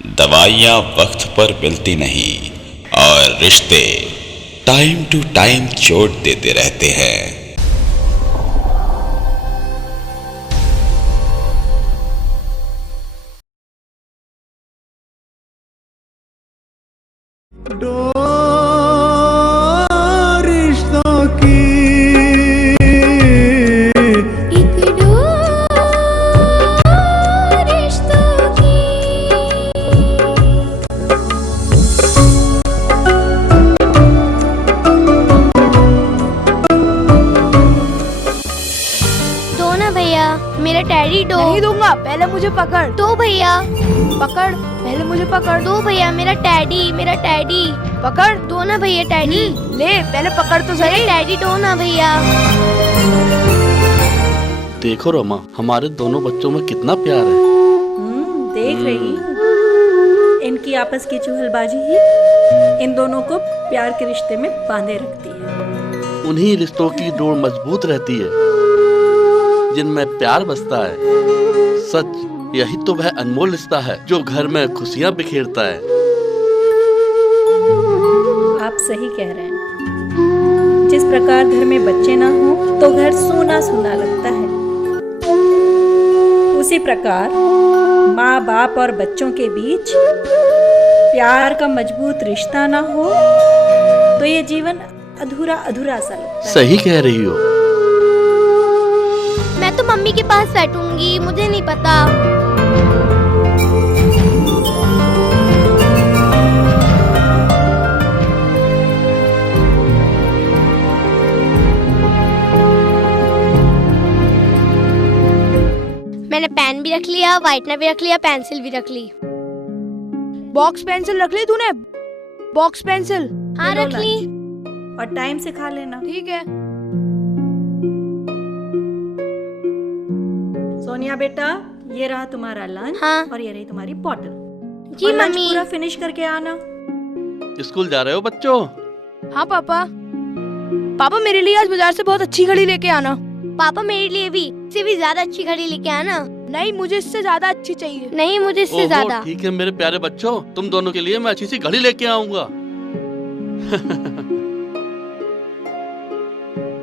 दवाइयाँ वक्त पर मिलती नहीं और रिश्ते टाइम टू टाइम चोट देते रहते हैं। रिश्तों की रिश्तों की दो ना भैया, मेरा टैडी दो। नहीं दूंगा, पहले मुझे पकड़। दो भैया। पकड़, पहले मुझे पकड़। दो भैया, मेरा टैडी। पकड़। दो ना भैया टैडी। ले, पहले पकड़ तो मेरा सही। टैडी दो ना भैया। देखो रमा, हमारे दोनों बच्चों में कितना प्यार है। देख रही हूँ। इनकी आपस की चुगलबाजी ही इन दोनों को प्यार के रिश्ते में बांधे रखती है। उन्हीं रिश्तों की डोर मजबूत रहती है जिनमें प्यार बसता है। सच, यही तो वह अनमोल रिश्ता है जो घर में खुशियाँ बिखेरता है। आप सही कह रहे हैं। जिस प्रकार घर में बच्चे ना हो तो घर सूना सूना लगता है, उसी प्रकार माँ बाप और बच्चों के बीच प्यार का मजबूत रिश्ता ना हो तो ये जीवन अधूरा अधूरा सा लगता है। सही कह रही हो। मैं तो मम्मी के पास बैठूंगी, मुझे नहीं पता। मैंने पेन भी रख लिया, व्हाइटनर भी रख लिया, पेंसिल भी रख ली। बॉक्स पेंसिल रख ली तूने? Box pencil? हाँ ले लो रख ली। और टाइम से खा लेना। ठीक है। सोनिया बेटा, ये रहा तुम्हारा लंच। हाँ। और ये रही तुम्हारी बॉटल। जी और लंच मम्मी। पूरा फिनिश करके आना। स्कूल जा रहे हो बच्चों? हाँ पापा। पापा मेरे लिए आज बाजार से बहुत अच्छी घड़ी लेके आना। पापा मेरे लिए भी, इससे भी ज्यादा अच्छी घड़ी लेके आना। नहीं, मुझे इससे ज्यादा अच्छी चाहिए। नहीं, मुझे इससे ज्यादा। ठीक है मेरे प्यारे बच्चों, तुम दोनों के लिए मैं अच्छी सी घड़ी लेके आऊंगा।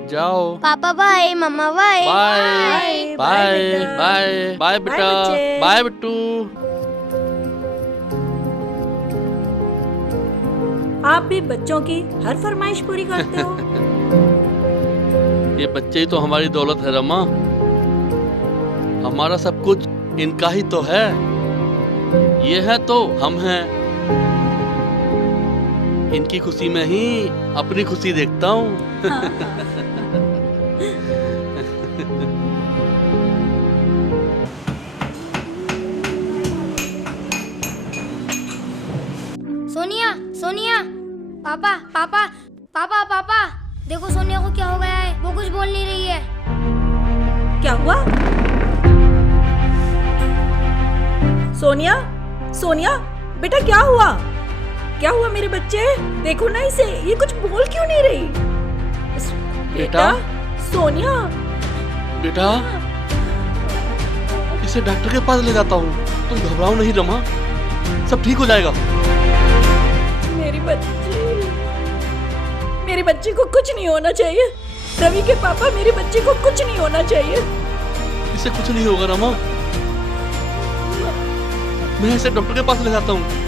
जाओ। पापा बाय, मम्मा bye. Bye bye bye bye बेटा। बच्चे। बाय बिट्टू। आप भी बच्चों की हर फरमाइश पूरी करते हो। ये बच्चे ही तो हमारी दौलत है रमा। हमारा सब कुछ इनका ही तो है। ये है तो हम हैं। इनकी खुशी में ही अपनी खुशी देखता हूँ। सोनिया, सोनिया, पापा, पापा, पापा, पापा, देखो सोनिया को क्या हो गया है, वो कुछ बोल नहीं रही है। क्या हुआ? सोनिया, सोनिया, बेटा क्या हुआ? क्या हुआ मेरे बच्चे? देखो ना इसे, ये कुछ बोल क्यों नहीं रही? बेटा? सोनिया। बेटा, इसे डॉक्टर के पास ले जाता हूँ। तुम घबराओ नहीं रमा, सब ठीक हो जाएगा। मेरे बच्चे को कुछ नहीं होना चाहिए। रवि के पापा, मेरे बच्चे को कुछ नहीं होना चाहिए। इसे कुछ नहीं होगा रमा, मैं इसे डॉक्टर के पास ले जाता हूँ।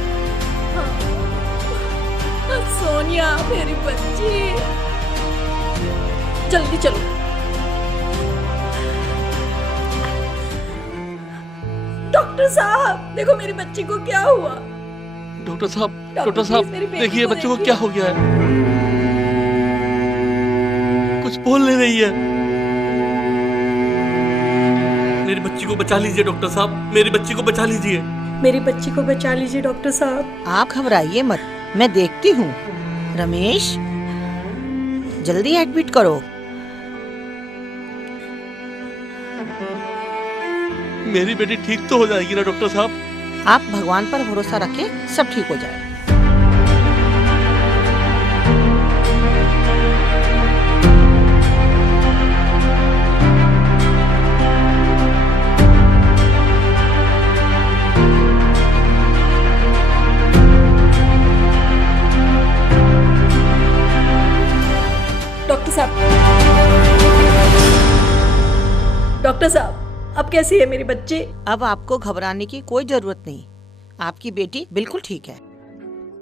सोनिया मेरी बच्ची, जल्दी चलो। डॉक्टर साहब, देखो मेरी बच्ची को क्या हुआ। डॉक्टर साहब, डॉक्टर डॉक्टर साहब, प्लीज मेरी बेटी देखिए को बच्चे को देखिए। क्या हो गया है। कुछ बोल नहीं रही है। मेरी बच्ची को बचा लीजिए डॉक्टर साहब, मेरी बच्ची को बचा लीजिए। मेरी बच्ची को बचा लीजिए डॉक्टर साहब। आप घबराइए मत, मैं देखती हूँ। रमेश, जल्दी एडमिट करो। मेरी बेटी ठीक तो हो जाएगी ना डॉक्टर साहब? आप भगवान पर भरोसा रखें, सब ठीक हो जाएगा। डॉक्टर साहब, अब कैसी है मेरी बच्ची? अब आपको घबराने की कोई जरूरत नहीं। आपकी बेटी बिल्कुल ठीक है।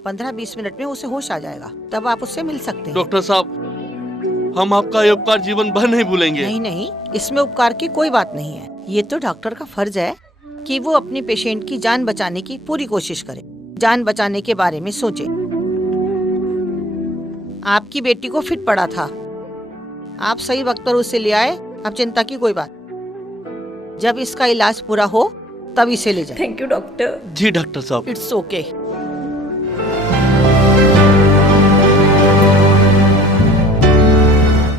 15-20 मिनट में उसे होश आ जाएगा, तब आप उससे मिल सकते हैं। डॉक्टर साहब, हम आपका ये उपकार जीवन भर नहीं भूलेंगे। नहीं नहीं, इसमें उपकार की कोई बात नहीं है। ये तो डॉक्टर का फर्ज है कि वो अपनी पेशेंट की जान बचाने की पूरी कोशिश करे, जान बचाने के बारे में सोचे। आपकी बेटी को फिट पड़ा था, आप सही वक्त पर उसे ले आए। अब चिंता की कोई बात, जब इसका इलाज पूरा हो तब इसे ले जाए। Thank you doctor. जी डॉक्टर साहब। It's okay.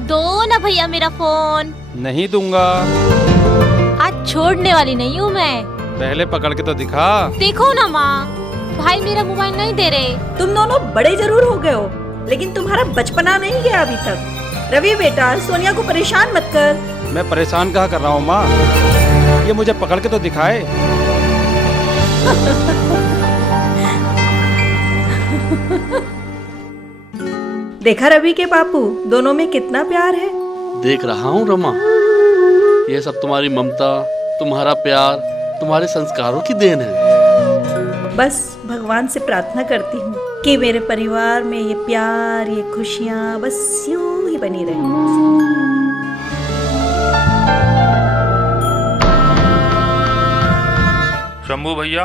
दो ना भैया मेरा फोन। नहीं दूंगा। आज छोड़ने वाली नहीं हूँ मैं। पहले पकड़ के तो दिखा। देखो ना माँ, भाई मेरा मोबाइल नहीं दे रहे। तुम दोनों बड़े जरूर हो गए हो, लेकिन तुम्हारा बचपना नहीं गया अभी तक। रवि बेटा, सोनिया को परेशान मत कर। मैं परेशान कहाँ कर रहा हूँ माँ, ये मुझे पकड़ के तो दिखाए। देखा रवि के बापू, दोनों में कितना प्यार है। देख रहा हूँ रमा, ये सब तुम्हारी ममता, तुम्हारा प्यार, तुम्हारे संस्कारों की देन है। बस भगवान से प्रार्थना करती हूँ कि मेरे परिवार में ये प्यार, ये खुशियाँ बस यूं ही बनी रहे। शंभू भैया,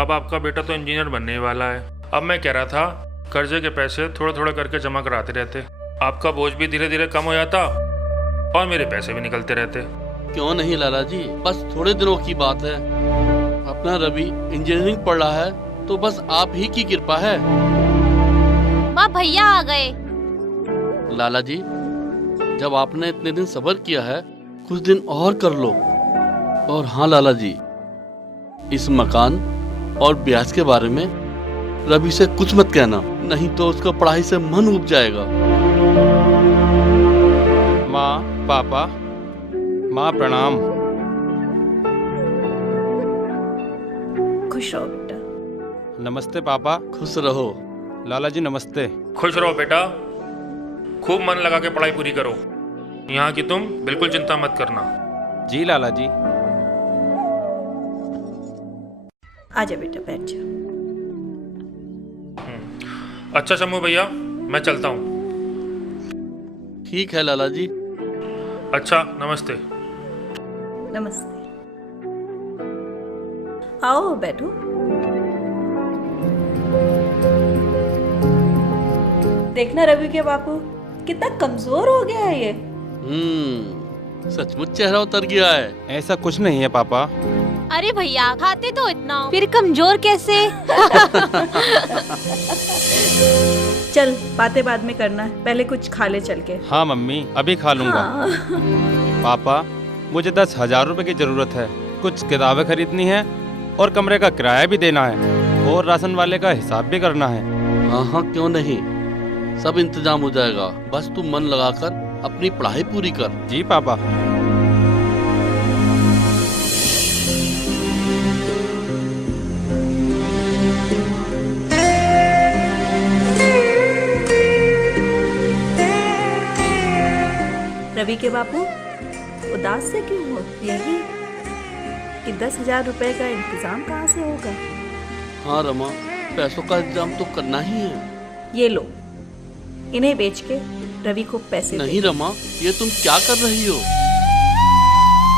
अब आपका बेटा तो इंजीनियर बनने वाला है। अब मैं कह रहा था, कर्जे के पैसे थोड़ा थोड़ा करके जमा कराते रहते, आपका बोझ भी धीरे धीरे कम हो जाता और मेरे पैसे भी निकलते रहते। क्यों नहीं लाला जी, बस थोड़े दिनों की बात है। अपना रवि इंजीनियरिंग पढ़ रहा है तो बस आप ही की कृपा है। माँ भैया आ गए। लाला जी, जब आपने इतने दिन सब्र किया है, कुछ दिन और कर लो। और हाँ लाला जी, इस मकान और ब्याज के बारे में रवि से कुछ मत कहना, नहीं तो उसका पढ़ाई से मन उब जाएगा। माँ, पापा, माँ प्रणाम। खुश रहो बेटा। नमस्ते पापा। खुश रहो। लाला जी नमस्ते। खुश रहो बेटा, खूब मन लगा के पढ़ाई पूरी करो। यहाँ की तुम बिल्कुल चिंता मत करना। जी लाला जी। आजा बेटा, बैठ जा। अच्छा शंभू भैया, मैं चलता हूँ। ठीक है लाला जी। अच्छा, नमस्ते। नमस्ते। आओ बैठो। देखना रवि के बापू, कितना कमजोर हो गया है ये। सचमुच चेहरा उतर गया है। ऐसा कुछ नहीं है पापा। अरे भैया, खाते तो इतना फिर कमजोर कैसे? चल, बातें बाद में करना है, पहले कुछ खा ले चल के। हाँ मम्मी, अभी खा लूंगा। हाँ। पापा, मुझे 10,000 रुपए की जरूरत है। कुछ किताबें खरीदनी है और कमरे का किराया भी देना है और राशन वाले का हिसाब भी करना है। हाँ हाँ, क्यों नहीं, सब इंतजाम हो जाएगा। बस तू मन लगाकर अपनी पढ़ाई पूरी कर। जी पापा। रवि के बापू, उदास से क्यों हो? यही कि 10,000 रुपए का इंतजाम कहाँ से होगा? हाँ रमा, पैसों का इंतजाम तो करना ही है। ये लो, इन्हें बेच के रवि को पैसे नहीं रमा, ये तुम क्या कर रही हो?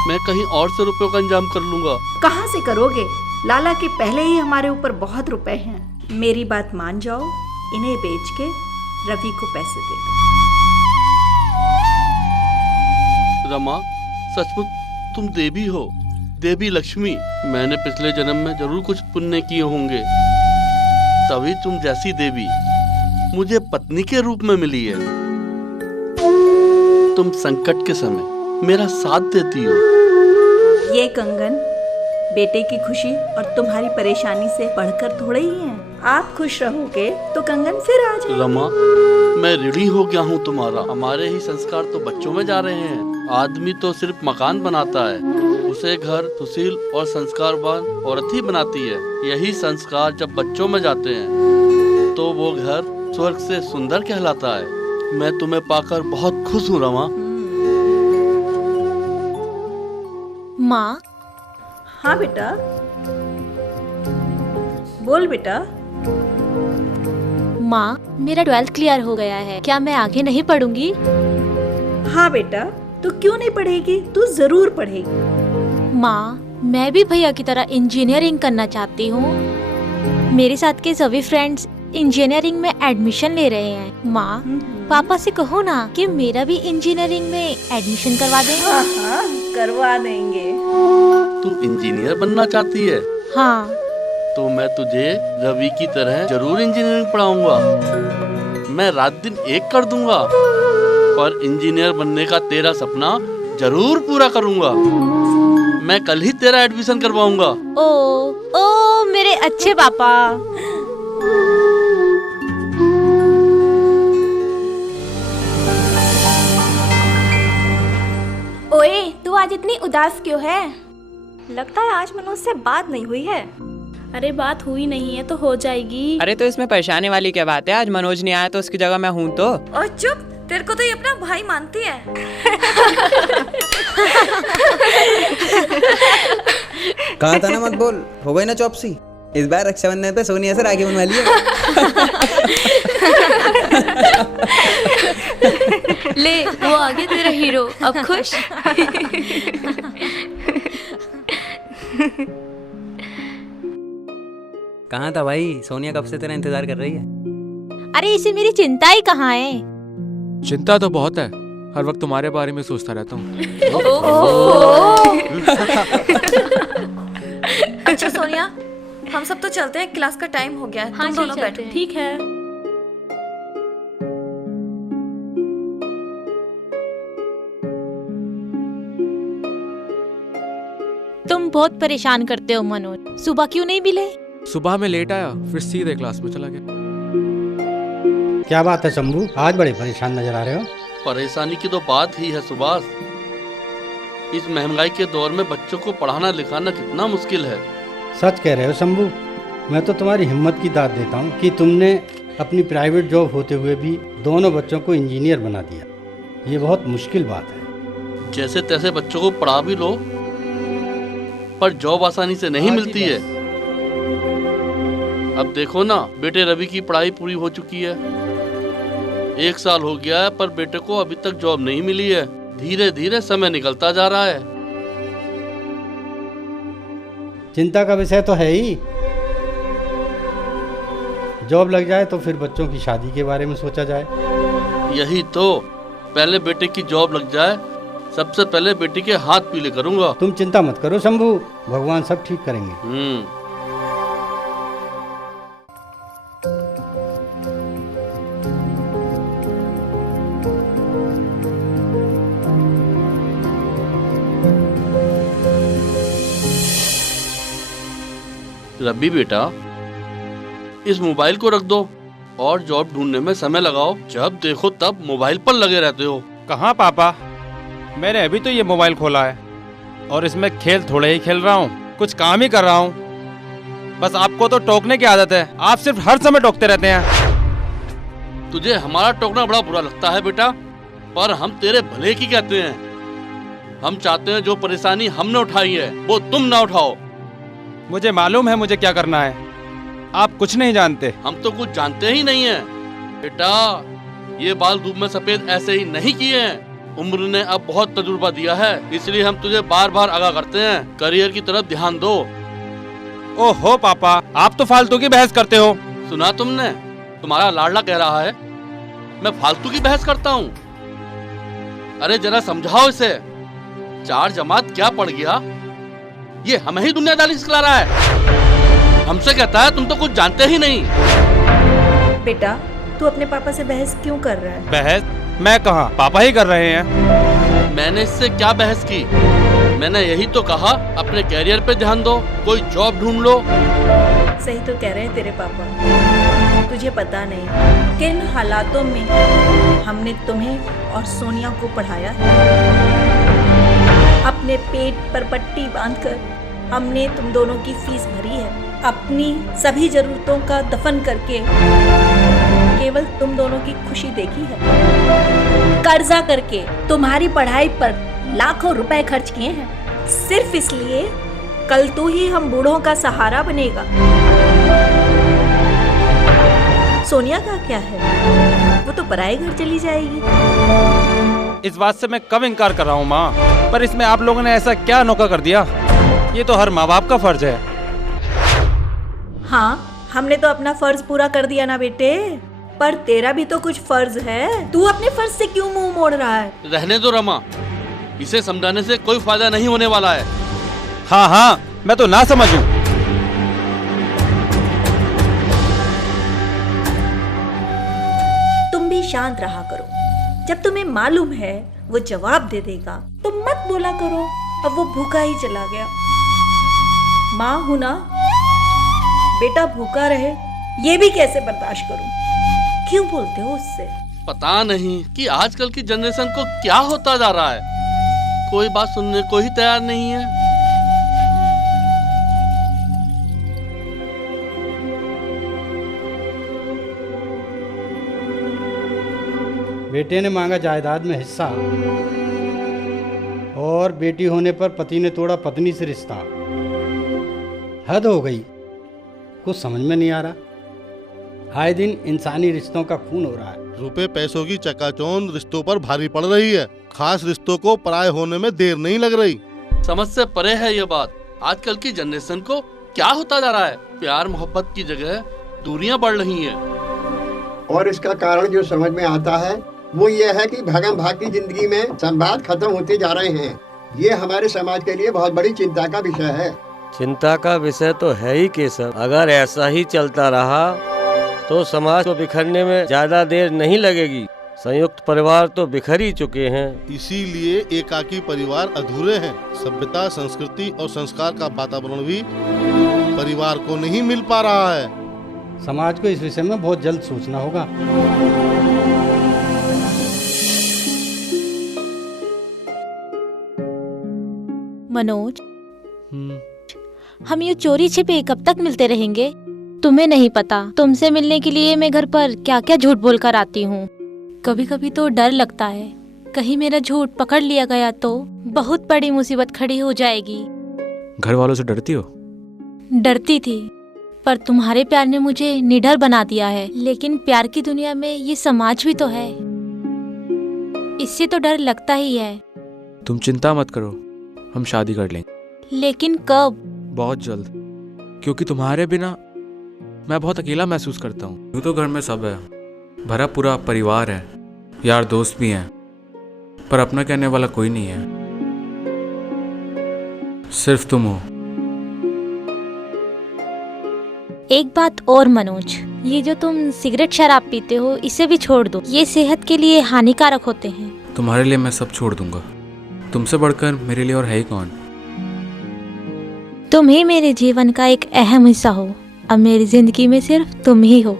मैं कहीं और से रुपयों का इंतजाम कर लूंगा। कहाँ से करोगे? लाला के पहले ही हमारे ऊपर बहुत रुपए हैं। मेरी बात मान जाओ, इन्हें बेच के रवि को पैसे दे दो। रमा, सचमुच तुम देवी हो, देवी लक्ष्मी। मैंने पिछले जन्म में जरूर कुछ पुण्य किए होंगे, तभी तुम जैसी देवी मुझे पत्नी के रूप में मिली है। तुम संकट के समय मेरा साथ देती हो। ये कंगन बेटे की खुशी और तुम्हारी परेशानी से बढ़कर थोड़े ही है। आप खुश रहोगे तो कंगन फिर आ जाए। रमा, मैं ऋणी हो गया हूँ तुम्हारा। हमारे ही संस्कार तो बच्चों में जा रहे हैं। आदमी तो सिर्फ मकान बनाता है, उसे घर सुशील और संस्कारवान औरत ही बनाती है। यही संस्कार जब बच्चों में जाते हैं तो वो घर स्वर्ग से सुंदर कहलाता है। मैं तुम्हें पाकर बहुत खुश हूँ रमा। माँ। हाँ बेटा, बोल बेटा। माँ, मेरा 12th क्लियर हो गया है, क्या मैं आगे नहीं पढ़ूंगी? हाँ बेटा, तू क्यों नहीं पढ़ेगी, तू जरूर पढ़ेगी। माँ, मैं भी भैया की तरह इंजीनियरिंग करना चाहती हूँ। मेरे साथ के सभी फ्रेंड्स इंजीनियरिंग में एडमिशन ले रहे हैं। माँ, पापा से कहो ना कि मेरा भी इंजीनियरिंग में एडमिशन करवा दें। हाँ, करवा देंगे। तू इंजीनियर बनना चाहती है? हाँ। तो मैं तुझे रवि की तरह जरूर इंजीनियरिंग पढ़ाऊंगा। मैं रात दिन एक कर दूंगा, पर इंजीनियर बनने का तेरा सपना जरूर पूरा करूंगा। मैं कल ही तेरा एडमिशन करवाऊंगा। ओ मेरे अच्छे पापा। ओए, तू आज इतनी उदास क्यों है? लगता है आज मनोज से बात नहीं हुई है। अरे बात हुई नहीं है तो हो जाएगी। अरे तो इसमें परेशानी वाली क्या बात है? आज मनोज नहीं आया तो उसकी जगह मैं हूँ तो। और चुप, तेरे को तो ये अपना भाई मानती है। कहा था ना मत बोल, हो गई ना चौपसी। इस बार रक्षाबंधन पे सोनिया से राखी बनवा लिया। ले, वो आ गया तेरा हीरो, अब खुश? कहाँ था भाई? सोनिया कब से तेरा इंतजार कर रही है। अरे इसे मेरी चिंता ही कहाँ है? चिंता तो बहुत है, हर वक्त तुम्हारे बारे में सोचता रहता हूँ। अच्छा सोनिया, हम सब तो चलते हैं, क्लास का टाइम हो गया है। तुम दोनों बैठो। ठीक है। तुम बहुत परेशान करते हो मनोज। सुबह क्यों नहीं मिले? सुबह में लेट आया, फिर सीधे क्लास में चला गया। क्या बात है शंभू, आज बड़े परेशान नजर आ रहे हो? परेशानी की तो बात ही है सुभाष। इस महंगाई के दौर में बच्चों को पढ़ाना लिखाना कितना मुश्किल है। सच कह रहे हो शंभू, मैं तो तुम्हारी हिम्मत की दाद देता हूँ कि तुमने अपनी प्राइवेट जॉब होते हुए भी दोनों बच्चों को इंजीनियर बना दिया। ये बहुत मुश्किल बात है। जैसे तैसे बच्चों को पढ़ा भी लो, पर जॉब आसानी से नहीं मिलती है। अब देखो ना, बेटे रवि की पढ़ाई पूरी हो चुकी है, 1 साल हो गया है, पर बेटे को अभी तक जॉब नहीं मिली है। धीरे धीरे समय निकलता जा रहा है। चिंता का विषय तो है ही। जॉब लग जाए तो फिर बच्चों की शादी के बारे में सोचा जाए। यही तो, पहले बेटे की जॉब लग जाए, सबसे पहले बेटी के हाथ पीले करूंगा। तुम चिंता मत करो शंभू, भगवान सब ठीक करेंगे। रवि बेटा, इस मोबाइल को रख दो और जॉब ढूंढने में समय लगाओ। जब देखो तब मोबाइल पर लगे रहते हो। कहाँ पापा, मैंने अभी तो ये मोबाइल खोला है और इसमें खेल थोड़े ही खेल रहा हूँ, कुछ काम ही कर रहा हूँ। बस आपको तो टोकने की आदत है, आप सिर्फ हर समय टोकते रहते हैं। तुझे हमारा टोकना बड़ा बुरा लगता है बेटा, पर हम तेरे भले की कहते हैं। हम चाहते हैं जो परेशानी हमने उठाई है वो तुम ना उठाओ। मुझे मालूम है मुझे क्या करना है, आप कुछ नहीं जानते। हम तो कुछ जानते ही नहीं है बेटा। ये बाल धूप में सफेद ऐसे ही नहीं किए हैं। उम्र ने अब बहुत तजुर्बा दिया है, इसलिए हम तुझे बार बार आगाह करते हैं, करियर की तरफ ध्यान दो। ओहो पापा, आप तो फालतू की बहस करते हो। सुना तुमने, तुम्हारा लाडला कह रहा है मैं फालतू की बहस करता हूँ। अरे जरा समझाओ इसे, 4 जमात क्या पढ़ गया, ये हमें ही दुनियादारी सिखला रहा है। हमसे कहता है तुम तो कुछ जानते ही नहीं। बेटा, तू अपने पापा से बहस क्यों कर रहा है? बहस? मैं कहाँ, पापा ही कर रहे हैं। मैंने इससे क्या बहस की? मैंने यही तो कहा अपने कैरियर पे ध्यान दो, कोई जॉब ढूंढ लो। सही तो कह रहे हैं तेरे पापा। तुझे पता नहीं किन हालातों में हमने तुम्हें और सोनिया को पढ़ाया है। अपने पेट पर पट्टी बांधकर हमने तुम दोनों की फीस भरी है। अपनी सभी जरूरतों का दफन करके केवल तुम दोनों की खुशी देखी है। कर्जा करके तुम्हारी पढ़ाई पर लाखों रुपए खर्च किए हैं, सिर्फ इसलिए कल तू ही हम बूढ़ों का सहारा बनेगा। सोनिया का क्या है, वो तो पराए घर चली जाएगी। इस बात से मैं कब इनकार कर रहा हूँ माँ, पर इसमें आप लोगों ने ऐसा क्या अनोखा कर दिया? ये तो हर माँ बाप का फर्ज है। हाँ, हमने तो अपना फर्ज पूरा कर दिया ना बेटे, पर तेरा भी तो कुछ फर्ज है। तू अपने फर्ज से क्यों मुंह मोड़ रहा है? रहने दो रमा, इसे समझाने से कोई फायदा नहीं होने वाला है। हाँ हाँ, मैं तो ना समझूं। तुम भी शांत रहा करो। जब तुम्हें मालूम है वो जवाब दे देगा तो मत बोला करो। अब वो भूखा ही चला गया। माँ हूं ना, बेटा भूखा रहे ये भी कैसे बर्दाश्त करूं? क्यों बोलते हो उससे? पता नहीं कि आजकल की जनरेशन को क्या होता जा रहा है, कोई बात सुनने को ही तैयार नहीं है। बेटे ने मांगा जायदाद में हिस्सा और बेटी होने पर पति ने तोड़ा पत्नी से रिश्ता। हद हो गई, कुछ समझ में नहीं आ रहा। आए दिन इंसानी रिश्तों का खून हो रहा है। रुपए पैसों की चकाचौंध रिश्तों पर भारी पड़ रही है। खास रिश्तों को पराये होने में देर नहीं लग रही। समझ से परे है ये बात। आजकल की जनरेशन को क्या होता जा रहा है, प्यार मोहब्बत की जगह दूरियां बढ़ रही हैं। और इसका कारण जो समझ में आता है वो ये है कि भागम भाग की जिंदगी में संवाद खत्म होते जा रहे हैं। ये हमारे समाज के लिए बहुत बड़ी चिंता का विषय है। चिंता का विषय तो है ही केशव। अगर ऐसा ही चलता रहा तो समाज को बिखरने में ज्यादा देर नहीं लगेगी। संयुक्त परिवार तो बिखर ही चुके हैं। इसीलिए एकाकी परिवार अधूरे हैं। सभ्यता, संस्कृति और संस्कार का वातावरण भी परिवार को नहीं मिल पा रहा है। समाज को इस विषय में बहुत जल्द सोचना होगा। मनोज, हम ये चोरी छिपे कब तक मिलते रहेंगे? तुम्हें नहीं पता तुमसे मिलने के लिए मैं घर पर क्या क्या झूठ बोल कर आती हूँ। कभी कभी तो डर लगता है कहीं मेरा झूठ पकड़ लिया गया तो बहुत बड़ी मुसीबत खड़ी हो जाएगी। घर वालों से डरती हो? डरती थी, पर तुम्हारे प्यार ने मुझे निडर बना दिया है। लेकिन प्यार की दुनिया में ये समाज भी तो है, इससे तो डर लगता ही है। तुम चिंता मत करो, हम शादी कर लेंगे। लेकिन कब? बहुत जल्द, क्योंकि तुम्हारे बिना मैं बहुत अकेला महसूस करता हूँ। यूँ तो घर में सब है, भरा पूरा परिवार है, यार दोस्त भी हैं, पर अपना कहने वाला कोई नहीं है। सिर्फ तुम हो। एक बात और मनोज, ये जो तुम सिगरेट शराब पीते हो इसे भी छोड़ दो। ये सेहत के लिए हानिकारक होते हैं। तुम्हारे लिए मैं सब छोड़ दूंगा। तुमसे बढ़कर मेरे लिए और है ही कौन? तुम ही मेरे जीवन का एक अहम हिस्सा हो। अब मेरी जिंदगी में सिर्फ तुम ही हो।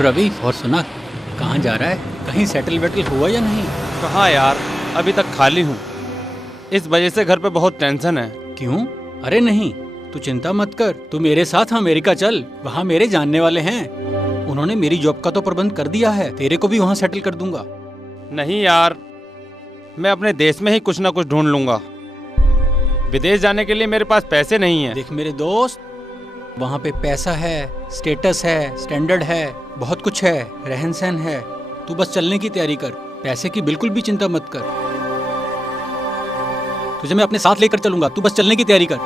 रवि, और सुना, कहाँ जा रहा है? कहीं सेटल वेटल हुआ या नहीं? कहाँ यार, अभी तक खाली हूँ। इस वजह से घर पे बहुत टेंशन है। क्यों? अरे नहीं, तू चिंता मत कर। तू मेरे साथ अमेरिका चल, वहाँ मेरे जानने वाले हैं। उन्होंने मेरी जॉब का तो प्रबंध कर दिया है, तेरे को भी वहाँ सेटल कर दूंगा। नहीं यार, मैं अपने देश में ही कुछ ना कुछ ढूंढ लूंगा। विदेश जाने के लिए मेरे पास पैसे नहीं है। देख मेरे दोस्त, वहाँ पे पैसा है, स्टेटस है, स्टैंडर्ड है, बहुत कुछ है, रहन सहन है। तू बस चलने की तैयारी कर, पैसे की बिल्कुल भी चिंता मत कर। तुझे मैं अपने साथ लेकर चलूंगा, तू बस चलने की तैयारी कर।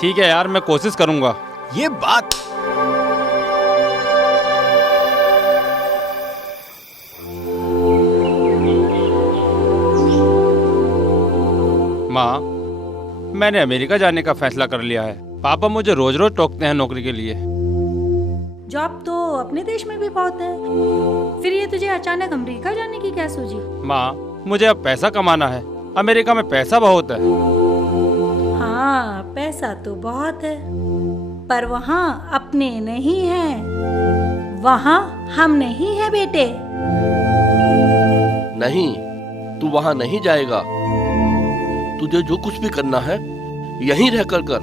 ठीक है यार, मैं कोशिश करूंगा। ये बात। माँ, मैंने अमेरिका जाने का फैसला कर लिया है। पापा मुझे रोज रोज टोकते हैं नौकरी के लिए। जॉब तो अपने देश में भी बहुत है, फिर ये तुझे अचानक अमेरिका जाने की क्या सूझी? माँ, मुझे अब पैसा कमाना है। अमेरिका में पैसा बहुत है। हाँ, पैसा पैसा तो बहुत है, पर वहाँ अपने नहीं हैं। वहाँ हम नहीं है बेटे। नहीं, तू वहाँ नहीं जाएगा। तुझे जो कुछ भी करना है यहीं रह कर कर।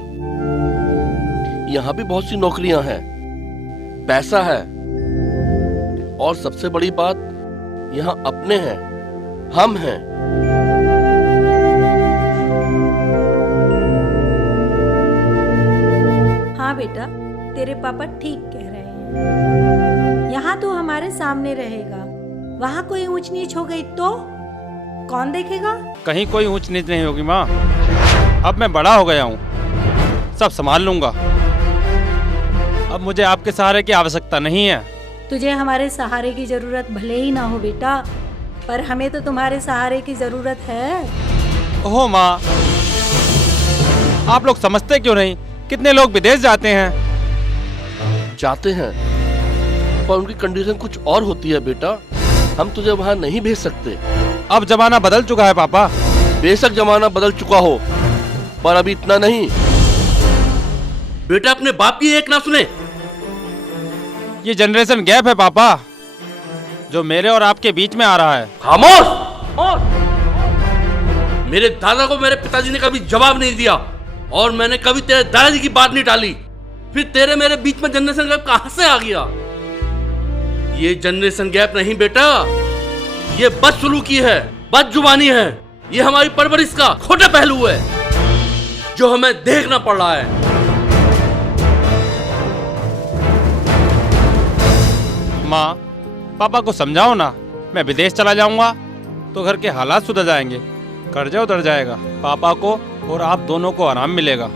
यहाँ भी बहुत सी नौकरियां हैं, पैसा है, और सबसे बड़ी बात यहाँ अपने हैं, हम हैं। हाँ बेटा, तेरे पापा ठीक कह रहे हैं। यहाँ तो हमारे सामने रहेगा, वहाँ कोई ऊंच नीच हो गई तो कौन देखेगा? कहीं कोई ऊंच नीच नहीं होगी माँ। अब मैं बड़ा हो गया हूँ, सब संभाल लूंगा। अब मुझे आपके सहारे की आवश्यकता नहीं है। तुझे हमारे सहारे की जरूरत भले ही ना हो बेटा, पर हमें तो तुम्हारे सहारे की जरूरत है। ओहो माँ, आप लोग समझते क्यों नहीं? कितने लोग विदेश जाते हैं। जाते हैं, पर उनकी कंडीशन कुछ और होती है बेटा। हम तुझे वहाँ नहीं भेज सकते। अब जमाना बदल चुका है पापा। बेशक जमाना बदल चुका हो, पर अभी इतना नहीं। बेटा अपने बाप की एक ना सुने। ये जनरेशन गैप है पापा, जो मेरे और आपके बीच में आ रहा है। खामोश! और मेरे दादा को मेरे पिताजी ने कभी जवाब नहीं दिया, और मैंने कभी तेरे दादाजी की बात नहीं टाली। फिर तेरे मेरे बीच में जनरेशन गैप कहां से आ गया? ये जनरेशन गैप नहीं बेटा, ये बदसलूकी है, बदजुबानी है। ये हमारी परवरिश का खोटा पहलू है जो हमें देखना पड़ रहा है। माँ, पापा को समझाओ ना। मैं विदेश चला जाऊंगा तो घर के हालात सुधर जाएंगे, कर्जा उतर जाएगा, पापा को और आप दोनों को आराम मिलेगा।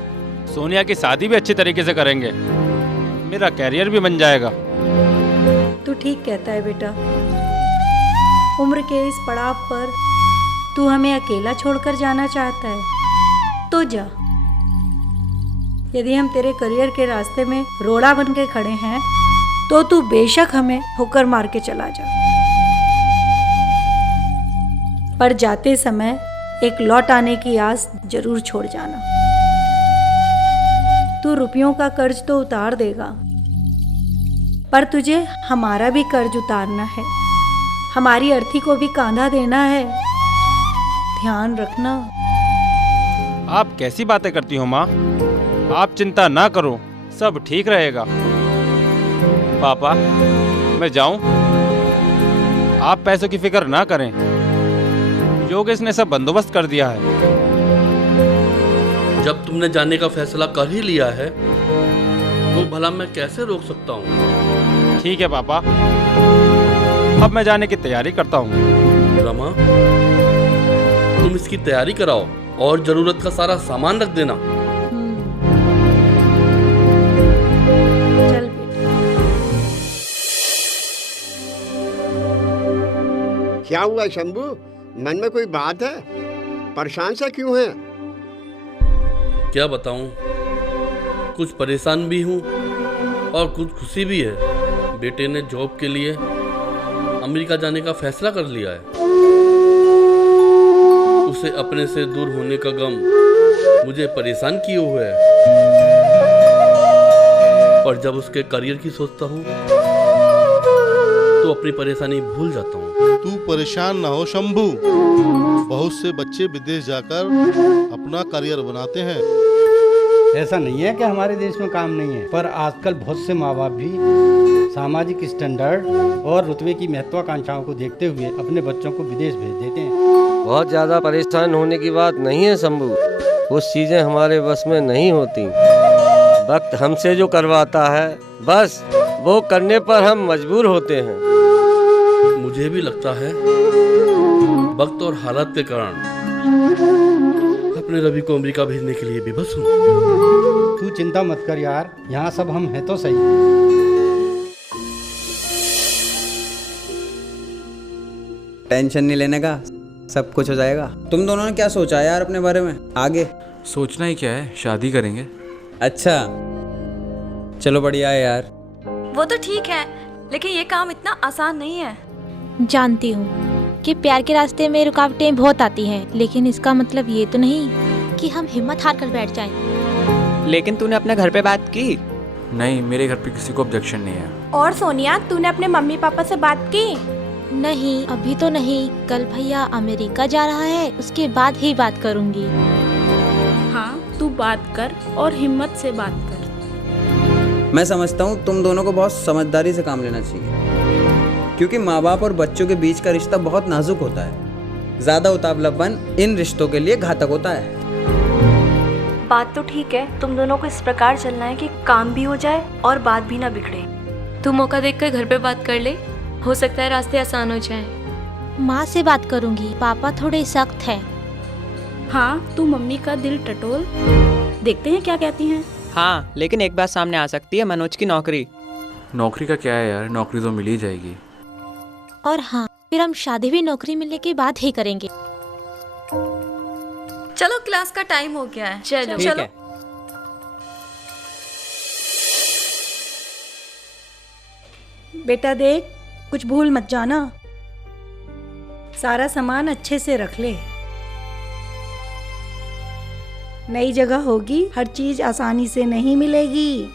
सोनिया की शादी भी अच्छी तरीके से करेंगे, मेरा कैरियर भी बन जाएगा। तू ठीक कहता है बेटा। उम्र के इस पड़ाव पर तू हमें अकेला छोड़कर जाना चाहता है तो जा। यदि हम तेरे करियर के रास्ते में रोड़ा बन के खड़े हैं तो तू बेशक हमें ठोकर मार के चला जा, पर जाते समय एक लौट आने की आस जरूर छोड़ जाना। तू रुपयों का कर्ज तो उतार देगा, पर तुझे हमारा भी कर्ज उतारना है, हमारी अर्थी को भी कांधा देना है। ध्यान रखना। आप कैसी बातें करती हो माँ? आप चिंता ना करो, सब ठीक रहेगा। पापा, मैं जाऊं? आप पैसों की फिक्र ना करें, योगेश ने सब बंदोबस्त कर दिया है। जब तुमने जाने का फैसला कर ही लिया है तो भला मैं कैसे रोक सकता हूँ? ठीक है पापा, अब मैं जाने की तैयारी करता हूँ। रमा, तुम इसकी तैयारी कराओ और जरूरत का सारा सामान रख देना। चल क्या हुआ शंभू, मन में कोई बात है? परेशान सा क्यों है? क्या बताऊं, कुछ परेशान भी हूँ और कुछ खुशी भी है। बेटे ने जॉब के लिए अमेरिका जाने का फैसला कर लिया है। उसे अपने से दूर होने का गम मुझे परेशान किए हुए है, और जब उसके करियर की सोचता हूँ तो अपनी परेशानी भूल जाता हूँ। तू परेशान ना हो शंभू, बहुत से बच्चे विदेश जाकर अपना करियर बनाते हैं। ऐसा नहीं है कि हमारे देश में काम नहीं है, पर आजकल बहुत से माँ बाप भी सामाजिक स्टैंडर्ड और रुतबे की महत्वाकांक्षाओं को देखते हुए अपने बच्चों को विदेश भेज देते हैं। बहुत ज़्यादा परेशान होने की बात नहीं है शंभू, कुछ चीज़ें हमारे बस में नहीं होती। वक्त हमसे जो करवाता है बस वो करने पर हम मजबूर होते हैं। मुझे भी लगता है वक्त और हालात के कारण अपने रवि को अमेरिका भेजने के लिए विवश हूँ। तू चिंता मत कर यार, यहाँ सब हम हैं तो सही। टेंशन नहीं लेने का, सब कुछ हो जाएगा। तुम दोनों ने क्या सोचा है यार अपने बारे में आगे? सोचना ही क्या है, शादी करेंगे। अच्छा चलो बढ़िया है यार। वो तो ठीक है, लेकिन ये काम इतना आसान नहीं है। जानती हूँ कि प्यार के रास्ते में रुकावटें बहुत आती हैं, लेकिन इसका मतलब ये तो नहीं कि हम हिम्मत हार कर बैठ जाएं। लेकिन तूने अपने घर पे बात की? नहीं, मेरे घर पे किसी को ऑब्जेक्शन नहीं है। और सोनिया, तूने अपने मम्मी पापा से बात की? नहीं, अभी तो नहीं। कल भैया अमेरिका जा रहा है, उसके बाद ही बात करूंगी। हाँ, तू बात कर और हिम्मत से बात कर। मैं समझता हूँ तुम दोनों को बहुत समझदारी से काम लेना चाहिए, क्योंकि माँ बाप और बच्चों के बीच का रिश्ता बहुत नाजुक होता है। ज़्यादा उतावलापन इन रिश्तों के लिए घातक होता है। बात तो ठीक है, तुम दोनों को इस प्रकार चलना है कि काम भी हो जाए और बात भी ना बिगड़े। तू मौका देखकर घर पे बात कर ले, हो सकता है रास्ते आसान हो जाए। माँ से बात करूंगी, पापा थोड़े सख्त हैं। हाँ, तू मम्मी का दिल टटोल, देखते हैं क्या कहती हैं। हाँ, लेकिन एक बात सामने आ सकती है, मनोज की नौकरी। नौकरी का क्या है यार, नौकरी तो मिल ही जाएगी। और हाँ, फिर हम शादी भी नौकरी मिलने के बाद ही करेंगे। चलो, क्लास का टाइम हो गया है। चलो ठीक है। बेटा देख, कुछ भूल मत जाना। सारा सामान अच्छे से रख ले। नई जगह होगी, हर चीज आसानी से नहीं मिलेगी।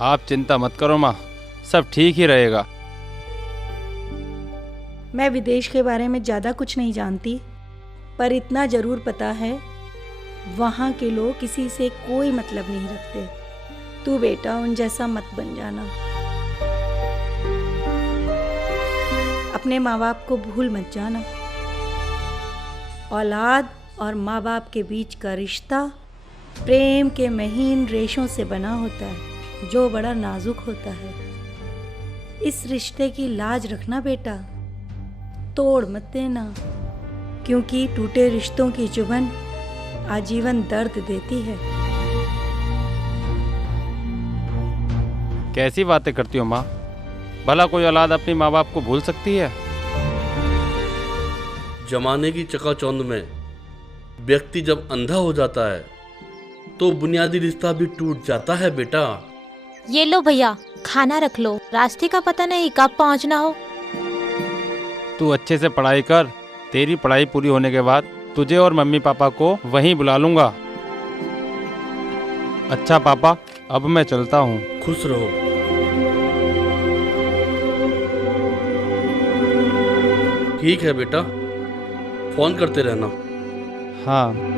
आप चिंता मत करो माँ, सब ठीक ही रहेगा। मैं विदेश के बारे में ज़्यादा कुछ नहीं जानती, पर इतना ज़रूर पता है वहाँ के लोग किसी से कोई मतलब नहीं रखते। तू बेटा उन जैसा मत बन जाना। अपने माँ बाप को भूल मत जाना। औलाद और माँ बाप के बीच का रिश्ता प्रेम के महीन रेशों से बना होता है, जो बड़ा नाजुक होता है। इस रिश्ते की लाज रखना बेटा, तोड़ मत देना, क्योंकि टूटे रिश्तों की चुभन आजीवन दर्द देती है। कैसी बातें करती हो माँ? भला कोई औलाद अपनी माँ बाप को भूल सकती है? जमाने की चकाचौंध में व्यक्ति जब अंधा हो जाता है तो बुनियादी रिश्ता भी टूट जाता है बेटा। ये लो भैया, खाना रख लो, रास्ते का पता नहीं कब पहुंचना हो। तू अच्छे से पढ़ाई कर, तेरी पढ़ाई पूरी होने के बाद तुझे और मम्मी पापा को वहीं बुला लूंगा। अच्छा पापा, अब मैं चलता हूँ। खुश रहो। ठीक है बेटा, फोन करते रहना। हाँ।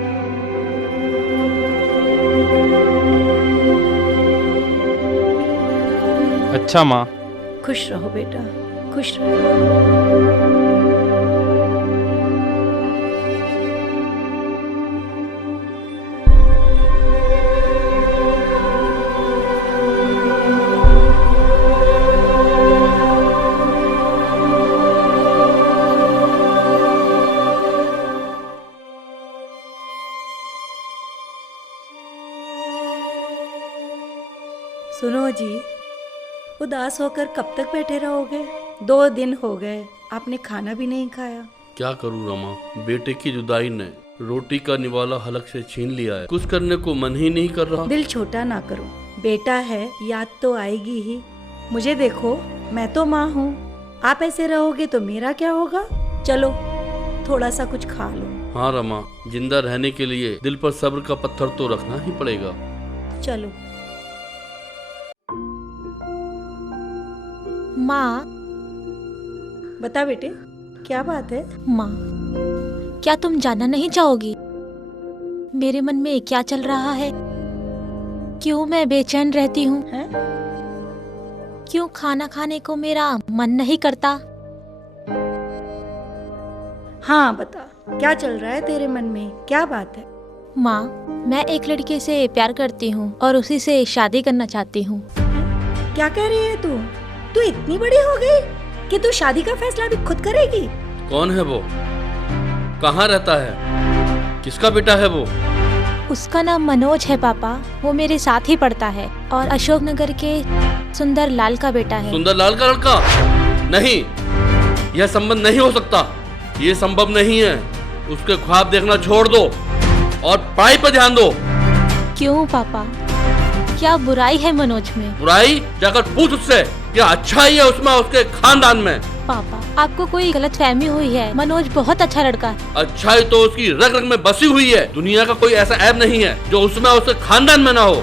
अच्छा माँ। खुश रहो बेटा, खुश रहो। सुनो जी, उदास होकर कब तक बैठे रहोगे? 2 दिन हो गए, आपने खाना भी नहीं खाया। क्या करूँ रमा, बेटे की जुदाई ने रोटी का निवाला हलक से छीन लिया है। कुछ करने को मन ही नहीं कर रहा। दिल छोटा ना करो, बेटा है, याद तो आएगी ही। मुझे देखो, मैं तो माँ हूँ। आप ऐसे रहोगे तो मेरा क्या होगा? चलो थोड़ा सा कुछ खा लो। हाँ रमा, जिंदा रहने के लिए दिल पर सब्र का पत्थर तो रखना ही पड़ेगा। चलो। माँ। बता बेटे, क्या बात है? माँ, क्या तुम जानना नहीं चाहोगी मेरे मन में क्या चल रहा है? क्यों मैं बेचैन रहती हूँ? क्यों खाना खाने को मेरा मन नहीं करता? हाँ बता, क्या चल रहा है तेरे मन में? क्या बात है? माँ, मैं एक लड़के से प्यार करती हूँ और उसी से शादी करना चाहती हूँ। क्या कह रही है तू? तू इतनी बड़ी हो गई कि तू शादी का फैसला भी खुद करेगी? कौन है वो? कहाँ रहता है? किसका बेटा है वो? उसका नाम मनोज है पापा, वो मेरे साथ ही पढ़ता है और अशोकनगर के सुंदर लाल का बेटा है। सुंदर लाल का लड़का? नहीं, यह संबंध नहीं हो सकता। ये संभव नहीं है। उसके ख्वाब देखना छोड़ दो और पढ़ाई पर ध्यान दो। क्यों पापा, क्या बुराई है मनोज में? बुराई? जाकर पूछ उससे, क्या अच्छाई है उसमें, उसके खानदान में? पापा, आपको कोई गलतफहमी हुई है। मनोज बहुत अच्छा लड़का है। अच्छाई तो उसकी रग रग में बसी हुई है। दुनिया का कोई ऐसा ऐब नहीं है जो उसमें उसके खानदान में ना हो।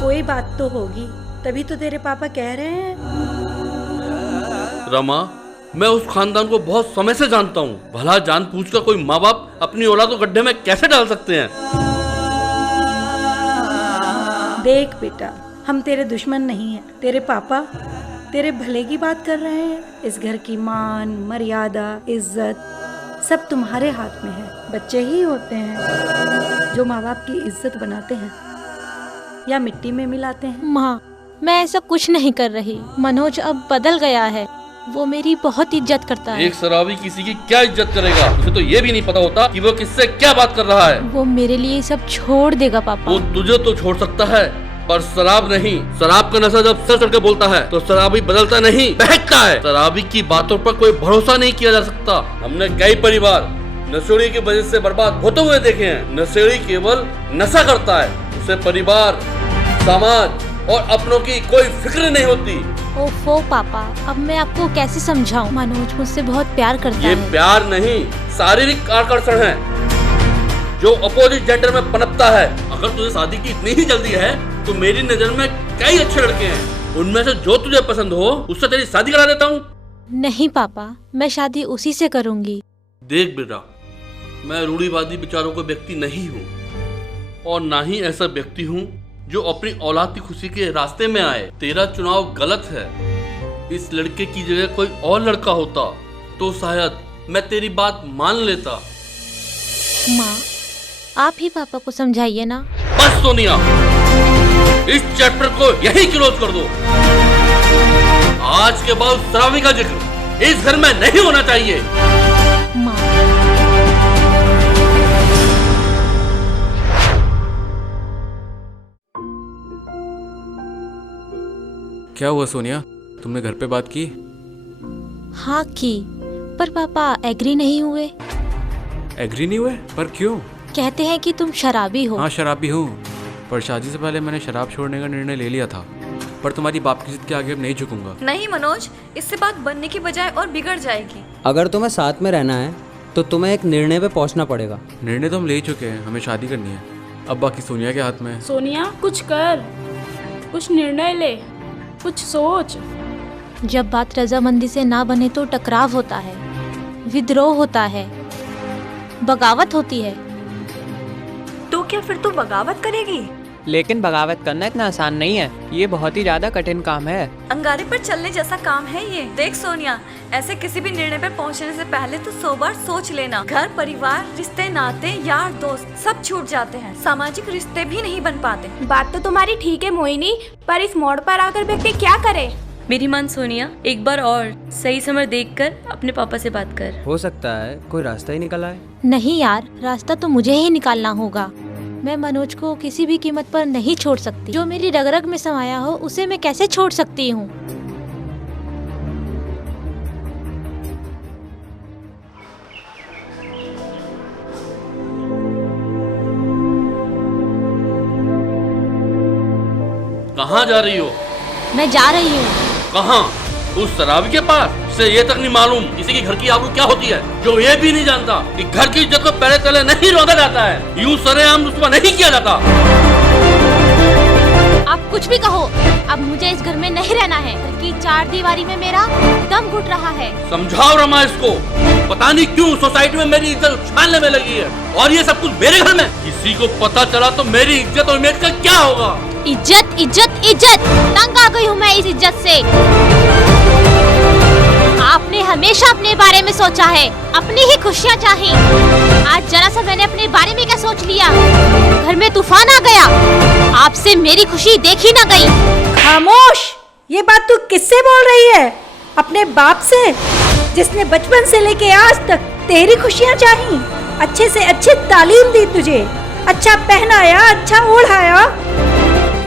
कोई बात तो होगी, तभी तो तेरे पापा कह रहे हैं। रमा, मैं उस खानदान को बहुत समय से जानता हूँ। भला जान पूछ कर कोई माँ बाप अपनी औलाद को गड्ढे में कैसे डाल सकते हैं? देख बेटा, हम तेरे दुश्मन नहीं हैं। तेरे पापा तेरे भले की बात कर रहे हैं। इस घर की मान, मर्यादा, इज्जत सब तुम्हारे हाथ में है। बच्चे ही होते हैं जो माँ बाप की इज्जत बनाते हैं या मिट्टी में मिलाते हैं। माँ, मैं ऐसा कुछ नहीं कर रही। मनोज अब बदल गया है, वो मेरी बहुत इज्जत करता है। एक शराबी किसी की क्या इज्जत करेगा? उसे तो ये भी नहीं पता होता कि वो किससे क्या बात कर रहा है। वो मेरे लिए सब छोड़ देगा पापा। वो तुझे तो छोड़ सकता है, पर शराब नहीं। शराब का नशा जब सर चढ़ के बोलता है तो शराबी बदलता नहीं, बहकता है। शराबी की बातों पर कोई भरोसा नहीं किया जा सकता। हमने कई परिवार नशेड़ी की वजह से बर्बाद होते हुए देखे हैं। नशेड़ी केवल नशा करता है, उसे परिवार, समाज और अपनों की कोई फिक्र नहीं होती। ओफो पापा, अब मैं आपको कैसे समझाऊं? मनोज मुझसे बहुत प्यार करता है। ये प्यार नहीं, शारीरिक आकर्षण है जो अपोजिट जेंडर में पनपता है। अगर तुझे शादी की इतनी ही जल्दी है तो मेरी नजर में कई अच्छे लड़के हैं। उनमें से जो तुझे पसंद हो उससे तेरी शादी करा देता हूँ। नहीं पापा, मैं शादी उसी से करूंगी। देख बेटा, मैं रूढ़िवादी विचारों का व्यक्ति नहीं हूँ और ना ही ऐसा व्यक्ति हूँ जो अपनी औलाद की खुशी के रास्ते में आए। तेरा चुनाव गलत है। इस लड़के की जगह कोई और लड़का होता तो शायद मैं तेरी बात मान लेता। माँ, आप ही पापा को समझाइए ना। बस सोनिया, इस चैप्टर को यहीं क्लोज कर दो। आज के बाद शराबी का जिक्र इस घर में नहीं होना चाहिए। माँ, क्या हुआ सोनिया, तुमने घर पे बात की? हाँ की, पर पापा एग्री नहीं हुए। एग्री नहीं हुए? पर क्यों? कहते हैं कि तुम शराबी हो। हाँ, शराबी हूँ, पर शादी से पहले मैंने शराब छोड़ने का निर्णय ले लिया था। पर तुम्हारी बाप की जिद के आगे अब नहीं झुकूंगा। नहीं मनोज, इससे बात बनने की बजाय और बिगड़ जाएगी। अगर तुम्हें साथ में रहना है तो तुम्हें एक निर्णय पे पहुंचना पड़ेगा। निर्णय तो हम ले ही चुके हैं, हमें शादी करनी है। अब बाकी सोनिया के हाथ में है। सोनिया, कुछ कर, कुछ निर्णय ले, कुछ सोच। जब बात रजामंदी से ना बने तो टकराव होता है, विद्रोह होता है, बगावत होती है। तो क्या फिर तू बगावत करेगी? लेकिन बगावत करना इतना आसान नहीं है, ये बहुत ही ज्यादा कठिन काम है। अंगारे पर चलने जैसा काम है ये। देख सोनिया, ऐसे किसी भी निर्णय पर पहुंचने से पहले तो 100 बार सोच लेना। घर परिवार, रिश्ते नाते, यार दोस्त सब छूट जाते हैं, सामाजिक रिश्ते भी नहीं बन पाते। बात तो तुम्हारी ठीक है मोहिनी, पर इस मोड़ पर आकर व्यक्ति क्या करे? मेरी मान सोनिया, एक बार और सही समय देखकर अपने पापा से बात कर। हो सकता है कोई रास्ता ही निकल आए। नहीं यार, रास्ता तो मुझे ही निकालना होगा। मैं मनोज को किसी भी कीमत पर नहीं छोड़ सकती। जो मेरी रग रग में समाया हो उसे मैं कैसे छोड़ सकती हूँ? कहाँ जा रही हो? मैं जा रही हूँ। कहाँ? उस शराबी के पास? से ये तक नहीं मालूम किसी के घर की आबरू क्या होती है, जो ये भी नहीं जानता कि घर की इज्जत को पहले तले नहीं रोका जाता है, यूं सरेआम रुस्वा नहीं किया जाता। आप कुछ भी कहो, अब मुझे इस घर में नहीं रहना है। घर की 4 दीवारी में मेरा दम घुट रहा है। समझाओ रमा इसको। पता नहीं क्यों सोसाइटी में मेरी इज्जत उछालने में लगी है, और ये सब कुछ मेरे घर में। किसी को पता चला तो मेरी इज्जत और इमेज का क्या होगा? इज्जत इज्जत इज्जत, तंग आ गई हूँ मैं इस इज्जत से। आपने हमेशा अपने बारे में सोचा है, अपनी ही खुशियाँ चाही। आज जरा सा मैंने अपने बारे में क्या सोच लिया, घर में तूफान आ गया, आपसे मेरी खुशी देखी ना गई। खामोश! ये बात तू किससे बोल रही है? अपने बाप से, जिसने बचपन से लेके आज तक तेरी खुशियाँ चाही, अच्छे से अच्छी तालीम दी तुझे, अच्छा पहनाया, अच्छा ओढ़ाया।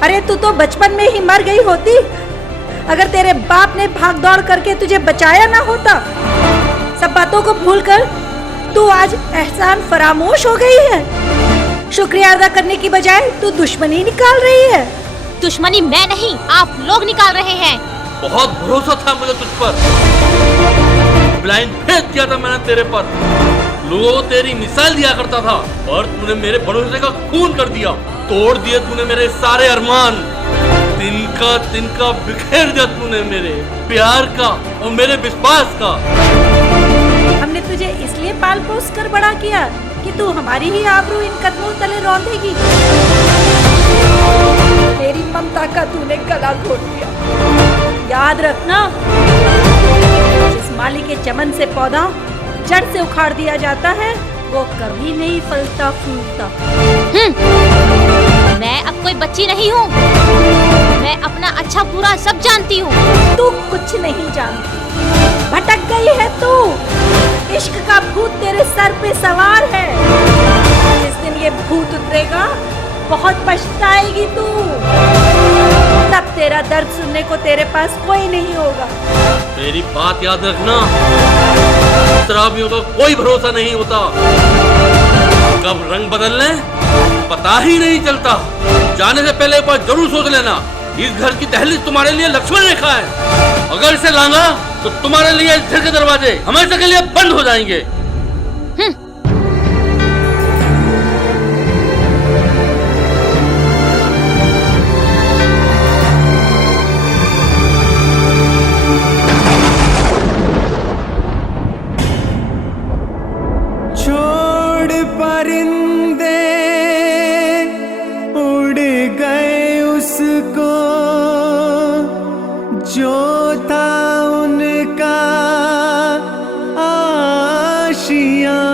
अरे तू तो बचपन में ही मर गई होती अगर तेरे बाप ने भाग दौड़ करके तुझे बचाया ना होता। सब बातों को भूलकर तू आज एहसान फरामोश हो गई है। शुक्रिया अदा करने की बजाय तू दुश्मनी निकाल रही है। दुश्मनी मैं नहीं, आप लोग निकाल रहे हैं। बहुत भरोसा था मुझे तुझ पर, ब्लाइंड फेथ किया था मैंने तेरे पर, लोगों को तेरी मिसाल दिया करता था और तूने मेरे भरोसे का खून कर दिया। तोड़ दिए तूने मेरे सारे अरमान, तिनका बिखेर दिया तूने मेरे प्यार का और मेरे विश्वास का। हमने तुझे इसलिए पाल पोस कर बड़ा किया कि तू हमारी ही आबरू इन कदमों तले रौंदेगी। मेरी ममता का तूने गला घोट दिया। याद रखना, जिस माली के चमन से पौधा जड़ से उखाड़ दिया जाता है वो कभी नहीं फलता फूलता। मैं अब कोई बच्ची नहीं हूँ। मैं अपना अच्छा बुरा सब जानती हूँ। तू कुछ नहीं जानती, भटक गई है तू। इश्क का भूत तेरे सर पे सवार है। जिस दिन ये भूत उतरेगा बहुत पछताएगी तू। तब तेरा दर्द सुनने को तेरे पास कोई नहीं होगा। मेरी बात याद रखना, शराबियों का कोई भरोसा नहीं होता। कब रंग बदलने पता ही नहीं चलता। जाने से पहले एक बार जरूर सोच लेना, इस घर की दहलीज तुम्हारे लिए लक्ष्मण रेखा है। अगर इसे लांगा तो तुम्हारे लिए इस घर के दरवाजे हमेशा के लिए बंद हो जाएंगे। छोड़ परिंदे उड़ गए उसको जो था उनका आशियां।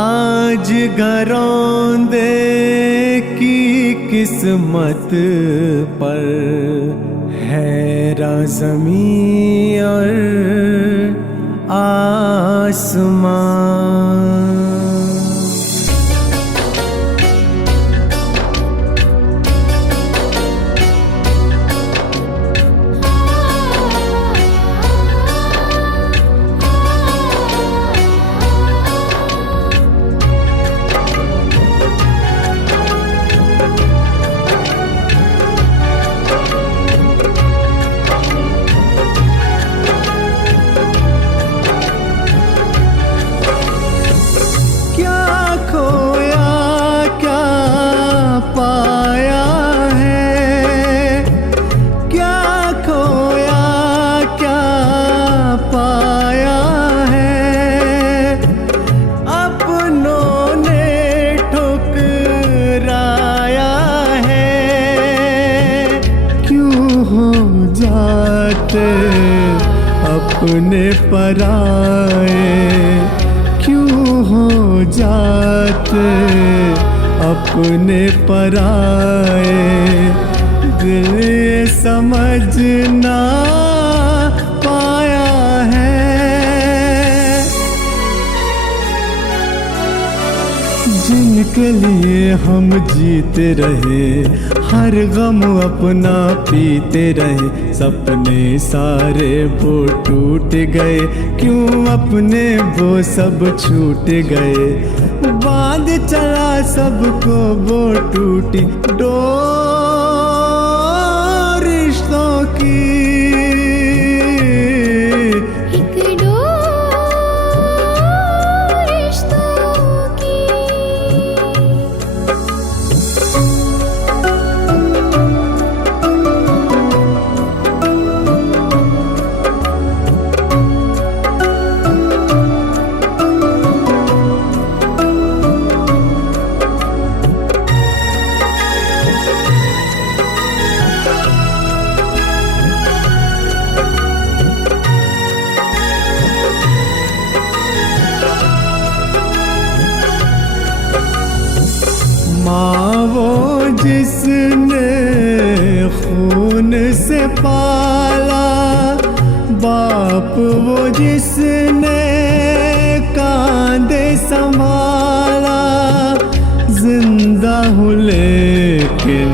आज घरौंदे की किस्मत पर है राज़मी और आसमां। अपने पराए क्यों हो जाते अपने पराए। दिल ये समझना पाया है जिनके लिए हम जीते रहे, हर गम अपना पीते रहे। सपने सारे वो टूट गए, क्यों अपने वो सब छूट गए। बांध चला सबको वो टूटी डोर रिश्तों की। माँ वो जिसने खून से पाला, बाप वो जिसने कांधे संभाला। जिंदा हूँ लेकिन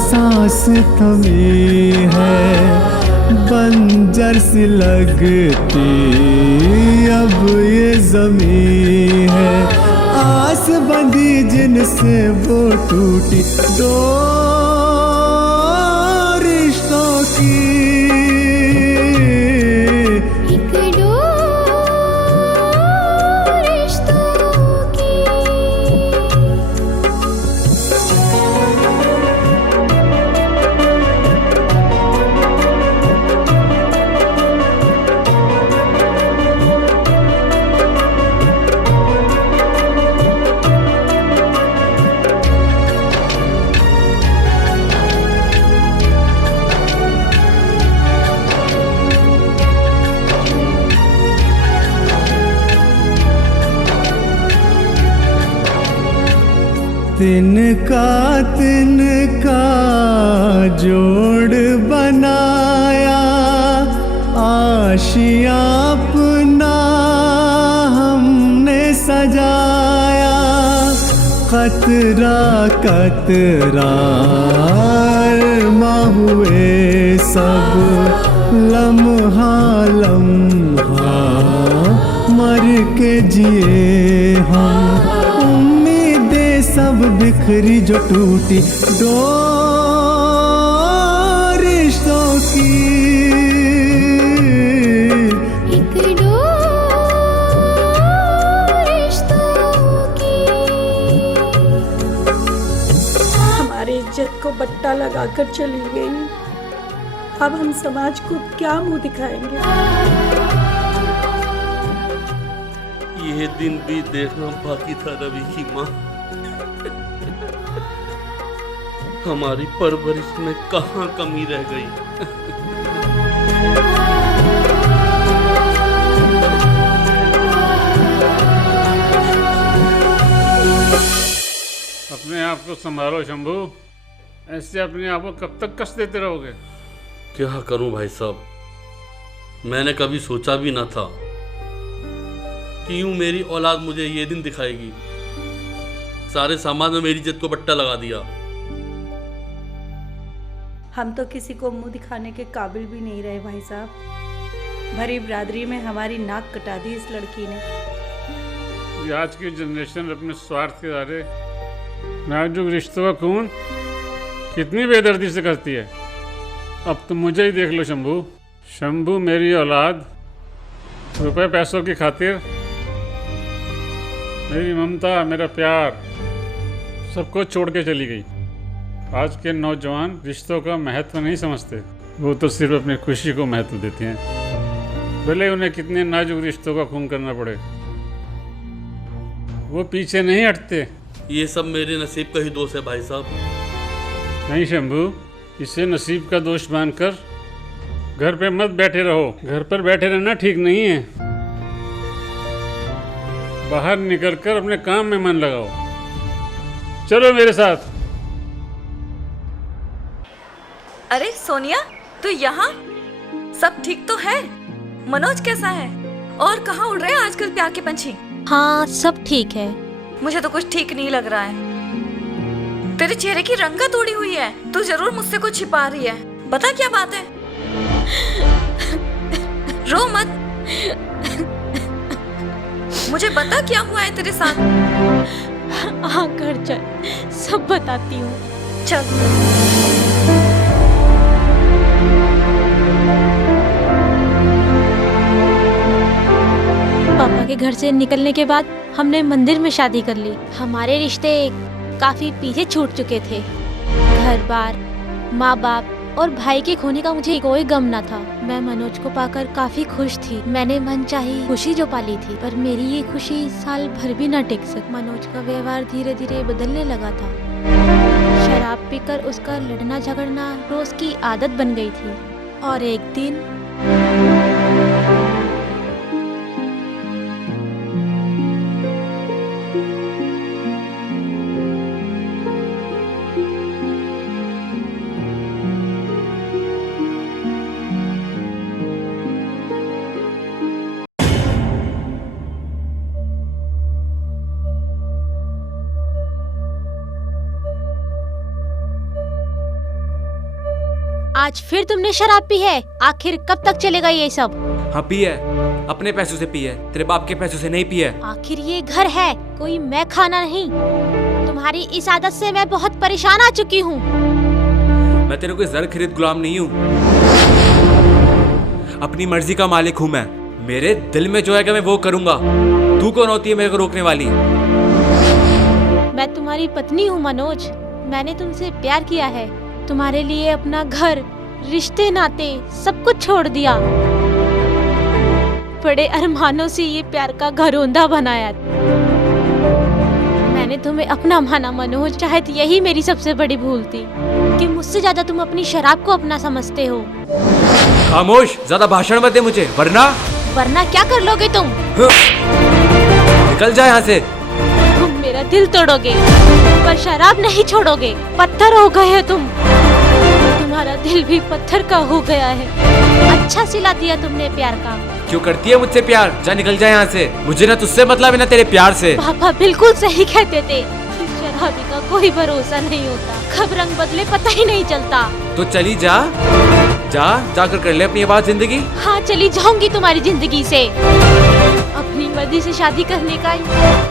सांस थमी है, बंजर सी लगती अब ये ज़मीं है। आस बंधी जिनसे वो टूटी दो रिश्तों की। एक डोर तिनका जोड़ बनाया, आशियाँ अपना हमने सजाया। कतरा कतरा अरमा हुए सब, लम्हा लम्हा मर के जिए हम। उम्मीदें सब बिखरी जो टूटी दो रिश्तों की, एक रिश्तों की। हमारी इज्जत को बट्टा लगाकर चली गई, अब हम समाज को क्या मुंह दिखाएंगे? ये दिन भी देखना बाकी था रवि की माँ। हमारी परवरिश में कहाँ कमी रह गई। अपने आप को संभालो शंभू, ऐसे अपने आप को कब तक कष्ट देते रहोगे? क्या करूं भाई साहब, मैंने कभी सोचा भी ना था कि यूं मेरी औलाद मुझे ये दिन दिखाएगी। सारे समाज में मेरी इज्जत को बट्टा लगा दिया। हम तो किसी को मुंह दिखाने के काबिल भी नहीं रहे भाई साहब। भरी बिरादरी में हमारी नाक कटा दी इस लड़की ने। ये आज की जनरेशन अपने स्वार्थ के आरे नाजुक रिश्तों का खून कितनी बेदर्दी से करती है। अब तुम मुझे ही देख लो शंभू। शंभू मेरी औलाद रुपए पैसों की खातिर मेरी ममता, मेरा प्यार सबको छोड़ के चली गई। आज के नौजवान रिश्तों का महत्व नहीं समझते, वो तो सिर्फ अपनी खुशी को महत्व देते हैं, भले उन्हें कितने नाजुक रिश्तों का खून करना पड़े, वो पीछे नहीं हटते। ये सब मेरे नसीब का ही दोष है भाई साहब। नहीं शंभू, इसे नसीब का दोष मानकर घर पे मत बैठे रहो। घर पर बैठे रहना ठीक नहीं है, बाहर निकलकर अपने काम में मन लगाओ। चलो मेरे साथ। अरे सोनिया, तू यहाँ? सब ठीक तो है? मनोज कैसा है? और कहाँ उड़ रहे हैं आजकल प्यार के पंछी? हाँ, सब ठीक है। मुझे तो कुछ ठीक नहीं लग रहा है। तेरे चेहरे की रंगत उड़ी हुई है। तू जरूर मुझसे कुछ छिपा रही है। बता क्या बात है? रो मत, मुझे बता क्या हुआ है तेरे साथ। हाँ, घर चल, सब बताती हूँ। चल। पापा के घर से निकलने के बाद हमने मंदिर में शादी कर ली। हमारे रिश्ते काफी पीछे छूट चुके थे। घर बार, माँ बाप और भाई के खोने का मुझे कोई गम न था। मैं मनोज को पाकर काफी खुश थी। मैंने मनचाही खुशी जो पाली थी, पर मेरी ये खुशी साल भर भी न टिक सकी। मनोज का व्यवहार धीरे धीरे बदलने लगा था। शराब पीकर उसका लड़ना झगड़ना रोज की आदत बन गई थी। और एक दिन आज फिर तुमने शराब पी है। आखिर कब तक चलेगा ये सब? हाँ, पी है, अपने पैसों से पी है, तेरे बाप के पैसों से नहीं पी है। आखिर ये घर है, कोई मैं खाना नहीं। तुम्हारी इस आदत से मैं बहुत परेशान आ चुकी हूँ। मैं तेरे कोई जर खरीद गुलाम नहीं हूँ। अपनी मर्जी का मालिक हूँ मैं। मेरे दिल में जो है कि मैं वो करूँगा। तू कौन होती है मेरे को रोकने वाली? मैं तुम्हारी पत्नी हूँ मनोज। मैंने तुमसे प्यार किया है। तुम्हारे लिए अपना घर, रिश्ते नाते सब कुछ छोड़ दिया। बड़े अरमानों से ये प्यार का घरौंदा बनाया। मैंने तुम्हें अपना माना मनोज। शायद यही मेरी सबसे बड़ी भूल थी कि मुझसे ज्यादा तुम अपनी शराब को अपना समझते हो। खामोश, ज्यादा भाषण मत दे मुझे, वरना क्या कर लोगे तुम? निकल जा यहाँ से। तुम मेरा दिल तोड़ोगे पर शराब नहीं छोड़ोगे। पत्थर हो गए हो तुम, तुम्हारा दिल भी पत्थर का हो गया है। अच्छा सिला दिया तुमने प्यार का। क्यों करती है मुझसे प्यार? जा निकल जा यहाँ से, मुझे ना तुझसे मतलब है ना तेरे प्यार से। पापा बिल्कुल सही कहते थे, शराबी का कोई भरोसा नहीं होता, कब रंग बदले पता ही नहीं चलता। तो चली जा, जाकर कर ले अपनी आबाद जिंदगी। हाँ चली जाऊंगी तुम्हारी जिंदगी से। अपनी मर्जी से शादी करने का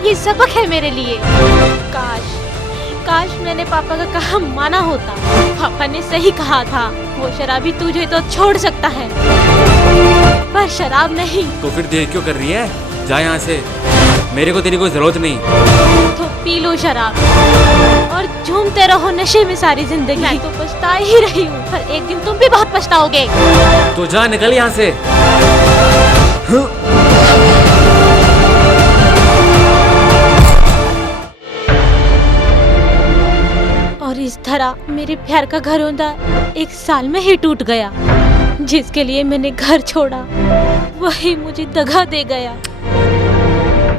ये सबक है मेरे लिए। काश मैंने पापा का कहा माना होता। पापा ने सही कहा था, वो शराबी तुझे तो छोड़ सकता है पर शराब नहीं। तो फिर देर क्यों कर रही है? जा यहाँ से, मेरे को तेरी कोई जरूरत नहीं। तो पी लो शराब और झूमते रहो नशे में सारी जिंदगी। मैं तो पछता ही रही हूँ, पर एक दिन तुम भी बहुत पछताओगे। तो जा निकल यहाँ से। और इस तरह मेरे प्यार का घरौंदा 1 साल में ही टूट गया। जिसके लिए मैंने घर छोड़ा वही मुझे दगा दे गया।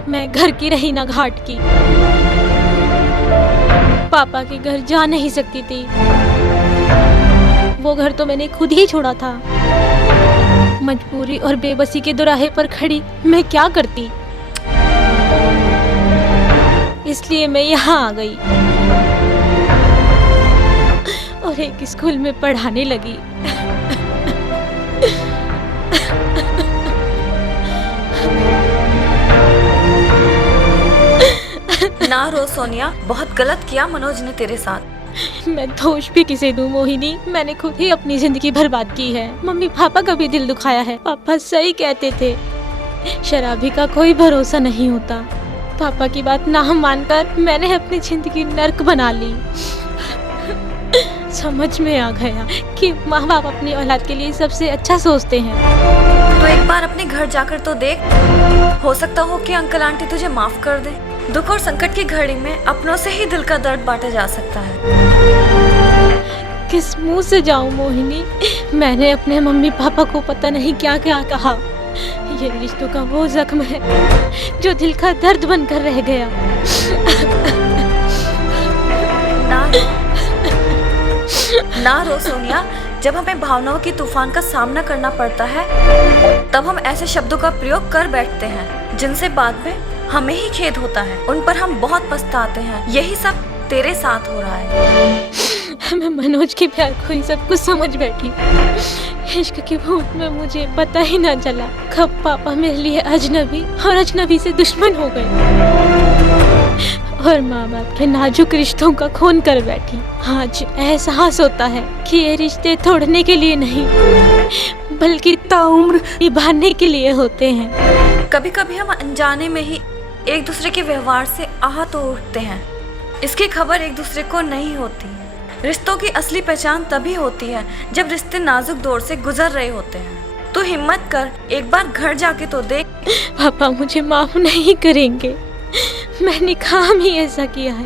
मैं घर की रही ना घाट की। पापा के घर जा नहीं सकती थी, वो घर तो मैंने खुद ही छोड़ा था। मजबूरी और बेबसी के दोराहे पर खड़ी मैं क्या करती, इसलिए मैं यहाँ आ गई और एक स्कूल में पढ़ाने लगी। ना रो सोनिया, बहुत गलत किया मनोज ने तेरे साथ। मैं दोष भी किसे दूं मोहिनी, मैंने खुद ही अपनी जिंदगी बर्बाद की है। मम्मी पापा का भी दिल दुखाया है। पापा सही कहते थे, शराबी का कोई भरोसा नहीं होता। पापा की बात ना मानकर मैंने अपनी जिंदगी नर्क बना ली। समझ में आ गया कि माँ बाप अपनी औलाद के लिए सबसे अच्छा सोचते हैं। तो एक बार अपने घर जाकर तो देख, हो सकता हो कि अंकल आंटी तुझे माफ कर दे। दुख और संकट की घड़ी में अपनों से ही दिल का दर्द बांटा जा सकता है। किस मुंह से जाऊं मोहिनी, मैंने अपने मम्मी पापा को पता नहीं क्या क्या कहा। ये रिश्तों का वो जख्म है जो दिल का दर्द बनकर रह गया। ना रो सोनिया, जब हमें भावनाओं की तूफान का सामना करना पड़ता है तब हम ऐसे शब्दों का प्रयोग कर बैठते हैं जिनसे बाद में हमें ही खेद होता है। उन पर हम बहुत पछताते हैं। यही सब तेरे साथ हो रहा है। मैं मनोज के प्यार को ही सब कुछ समझ बैठी। इश्क की भूत में मुझे पता ही ना चला कब पापा मेरे लिए अजनबी और अजनबी से दुश्मन हो गए और माँ बाप के नाजुक रिश्तों का खून कर बैठी। आज एहसास होता है कि ये रिश्ते तोड़ने के लिए नहीं बल्कि ताउम्र निभाने के लिए होते हैं। कभी कभी हम अनजाने में ही एक दूसरे के व्यवहार से आहत हो उठते हैं। इसकी खबर एक दूसरे को नहीं होती। रिश्तों की असली पहचान तभी होती है जब रिश्ते नाजुक दौर से गुजर रहे होते हैं। तो हिम्मत कर, एक बार घर जाके तो देख। पापा मुझे माफ नहीं करेंगे, मैंने काम ही ऐसा किया है।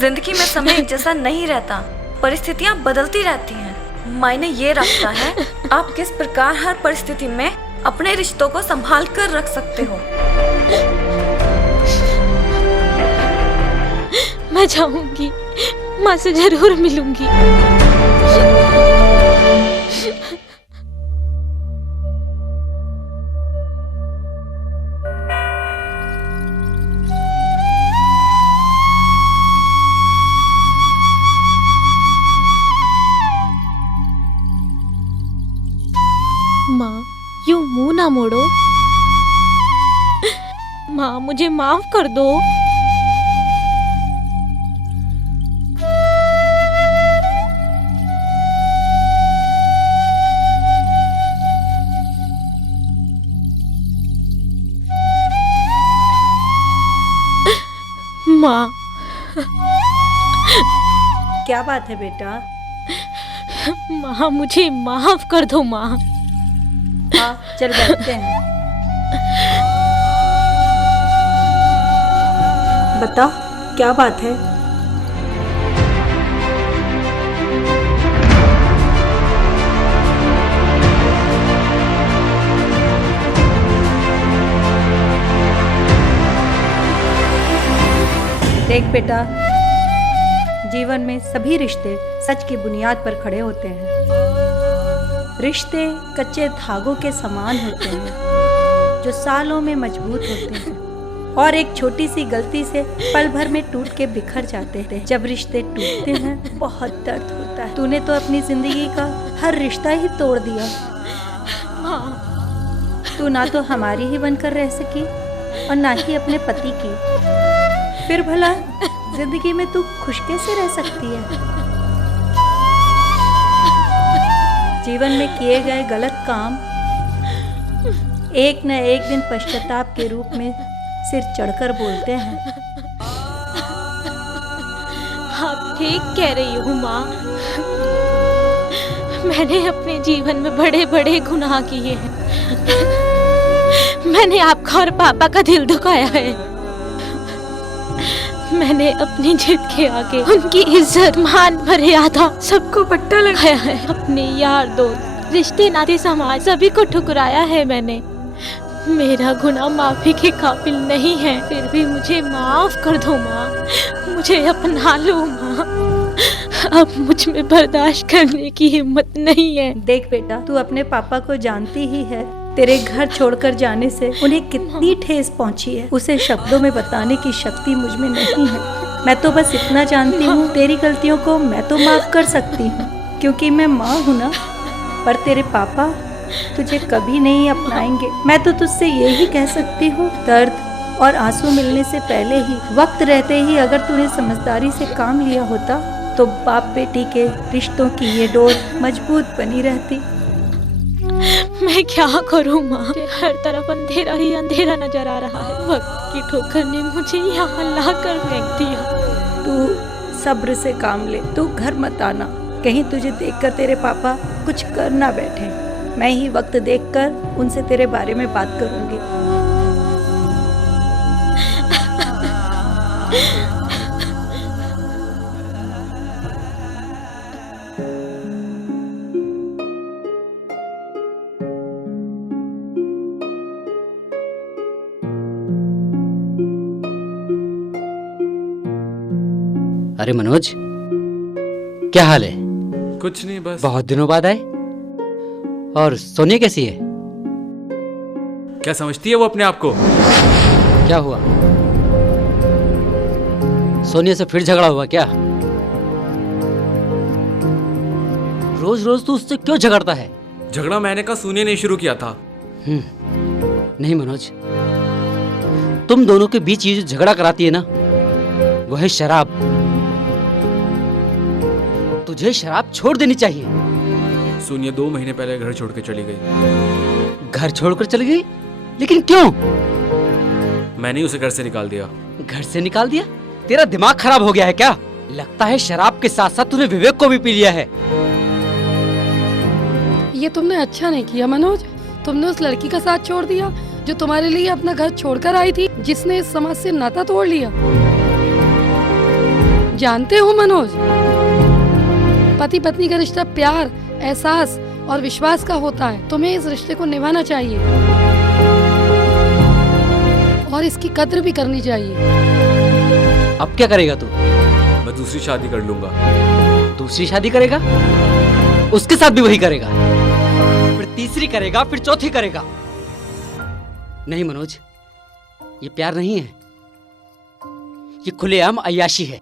जिंदगी में समय एक जैसा नहीं रहता, परिस्थितियाँ बदलती रहती हैं। मायने ये रखता है आप किस प्रकार हर परिस्थिति में अपने रिश्तों को संभाल कर रख सकते हो। मैं जाऊंगी, माँ से जरूर मिलूंगी। माँ यूं मुंह ना मोड़ो। माँ मुझे माफ कर दो। माँ क्या बात है बेटा? माँ मुझे माफ कर दो माँ। हाँ चल बैठते हैं। बता क्या बात है? देख बेटा, जीवन में सभी रिश्ते सच की बुनियाद पर खड़े होते हैं। रिश्ते कच्चे धागों के समान होते हैं जो सालों में मजबूत होते हैं और एक छोटी सी गलती से पल भर में टूट के बिखर जाते हैं। जब रिश्ते टूटते हैं बहुत दर्द होता है। तूने तो अपनी जिंदगी का हर रिश्ता ही तोड़ दिया। तू ना तो हमारी ही बनकर रह सकी और ना ही अपने पति की। फिर भला जिंदगी में तू खुश कैसे रह सकती है? जीवन में किए गए गलत काम एक न एक दिन पश्चाताप के रूप में सिर चढ़कर बोलते हैं। आप ठीक कह रही हो माँ। मैंने अपने जीवन में बड़े बड़े गुनाह किए हैं। मैंने आपका और पापा का दिल दुखाया है। मैंने अपनी जिद के आगे उनकी इज्जत, मान, मर्यादा सबको पट्टा लगाया है। अपने यार दोस्त, रिश्ते नाते, समाज सभी को ठुकराया है मैंने। मेरा गुनाह माफी के काबिल नहीं है, फिर भी मुझे माफ कर दो माँ। मुझे अपना लो माँ। अब मुझ में बर्दाश्त करने की हिम्मत नहीं है। देख बेटा, तू अपने पापा को जानती ही है। तेरे घर छोड़कर जाने से उन्हें कितनी ठेस पहुंची है, उसे शब्दों में बताने की शक्ति मुझ में नहीं है। मैं तो बस इतना जानती हूँ, तेरी गलतियों को मैं तो माफ कर सकती हूँ क्योंकि मैं माँ हूँ ना। पर तेरे पापा तुझे कभी नहीं अपनाएंगे। मैं तो तुझसे यही कह सकती हूँ, दर्द और आंसू मिलने से पहले ही, वक्त रहते ही अगर तूने समझदारी से काम लिया होता तो बाप बेटी के रिश्तों की ये डोर मजबूत बनी रहती। मैं क्या करूँ माँ? हर तरफ अंधेरा ही अंधेरा नजर आ रहा है। वक्त की ठोकर ने मुझे यहाँ ला कर फेंक दिया। तू सब्र से काम ले, तू घर मत आना। कहीं तुझे देखकर तेरे पापा कुछ कर ना बैठे। मैं ही वक्त देखकर उनसे तेरे बारे में बात करूंगी। अरे मनोज, क्या हाल है? कुछ नहीं, बस बहुत दिनों बाद आए। और सोनिया कैसी है? क्या समझती है वो अपने आप को? क्या हुआ? सोनिया से फिर झगड़ा हुआ क्या? रोज रोज तू उससे क्यों झगड़ता है? झगड़ा मैंने कहा सोनिया ने शुरू किया था। नहीं मनोज, तुम दोनों के बीच ये जो झगड़ा कराती है ना, वो है शराब। तुझे शराब छोड़ देनी चाहिए। सोनिया 2 महीने पहले घर छोड़ के चली गई। घर छोड़कर चली गई? लेकिन क्यों? मैंने उसे घर से निकाल दिया। घर से निकाल दिया? तेरा दिमाग खराब हो गया है क्या? लगता है शराब के साथ साथ तूने विवेक को भी पी लिया है। ये तुमने अच्छा नहीं किया मनोज। तुमने उस लड़की का साथ छोड़ दिया जो तुम्हारे लिए अपना घर छोड़कर आई थी, जिसने इस समाज से नाता तोड़ लिया। जानते हो मनोज, पति पत्नी का रिश्ता प्यार, एहसास और विश्वास का होता है। तुम्हें इस रिश्ते को निभाना चाहिए और इसकी कद्र भी करनी चाहिए। अब क्या करेगा तू? मैं दूसरी शादी कर लूंगा। दूसरी शादी करेगा? उसके साथ भी वही करेगा? फिर तीसरी करेगा, फिर चौथी करेगा? नहीं मनोज, ये प्यार नहीं है, ये खुलेआम अय्याशी है।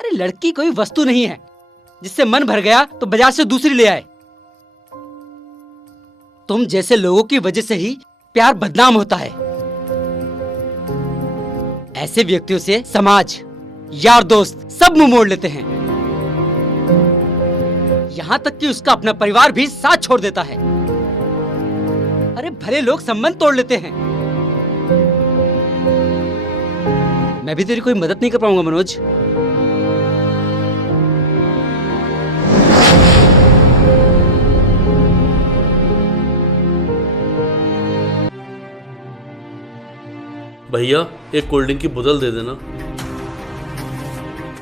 अरे लड़की कोई वस्तु नहीं है जिससे मन भर गया तो बाजार से दूसरी ले आए। तुम जैसे लोगों की वजह से ही प्यार बदनाम होता है। ऐसे व्यक्तियों से समाज, यार दोस्त सब मुंह मोड़ लेते हैं। यहां तक कि उसका अपना परिवार भी साथ छोड़ देता है। अरे भले लोग संबंध तोड़ लेते हैं। मैं भी तेरी कोई मदद नहीं कर पाऊंगा मनोज। भैया एक कोल्ड ड्रिंक की बोतल दे देना।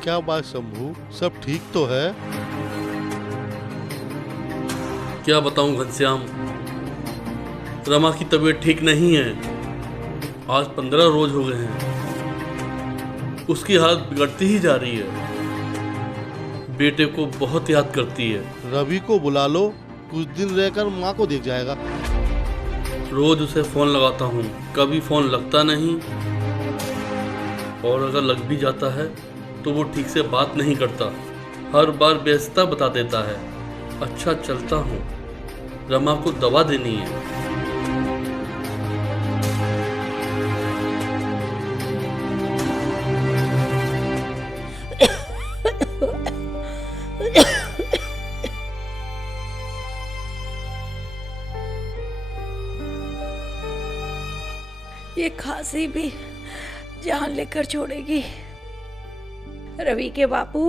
क्या बात शंभू, सब ठीक तो है? क्या बताऊं घनश्याम, रमा की तबीयत ठीक नहीं है। आज 15 रोज हो गए हैं। उसकी हालत बिगड़ती ही जा रही है। बेटे को बहुत याद करती है। रवि को बुला लो, कुछ दिन रहकर माँ को देख जाएगा। रोज उसे फोन लगाता हूँ, कभी फोन लगता नहीं, और अगर लग भी जाता है तो वो ठीक से बात नहीं करता, हर बार व्यस्तता बता देता है। अच्छा चलता हूँ, रमा को दवा देनी है। ये खांसी भी जान लेकर छोड़ेगी। रवि के बापू,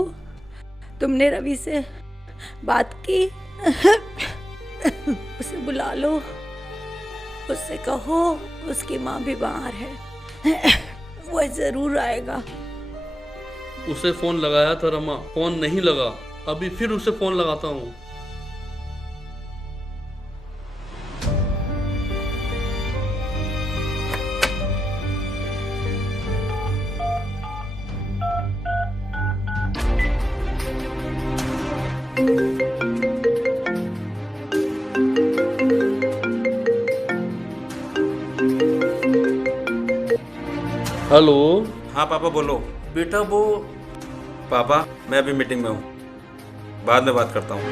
तुमने रवि से बात की? उसे बुला लो, उससे कहो उसकी माँ भी बाहर है, वो जरूर आएगा। उसे फोन लगाया था रमा, फोन नहीं लगा। अभी फिर उसे फोन लगाता हूँ। हेलो। हाँ पापा बोलो। बेटा वो पापा मैं अभी मीटिंग में हूँ, बाद में बात करता हूँ।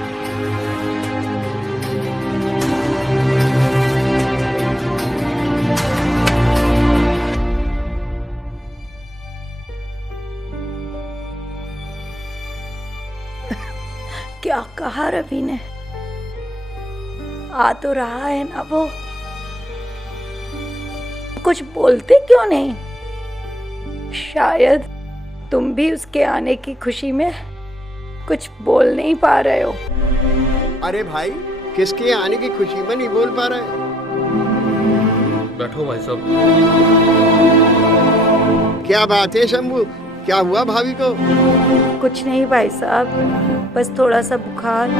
क्या कहा रवि ने? आ तो रहा है ना वो, कुछ बोलते क्यों नहीं? शायद तुम भी उसके आने की खुशी में कुछ बोल नहीं पा रहे हो। अरे भाई, किसके आने की खुशी में नहीं बोल पा रहे? बैठो भाई साहब। क्या बात है शंभू, क्या हुआ भाभी को? कुछ नहीं भाई साहब, बस थोड़ा सा बुखार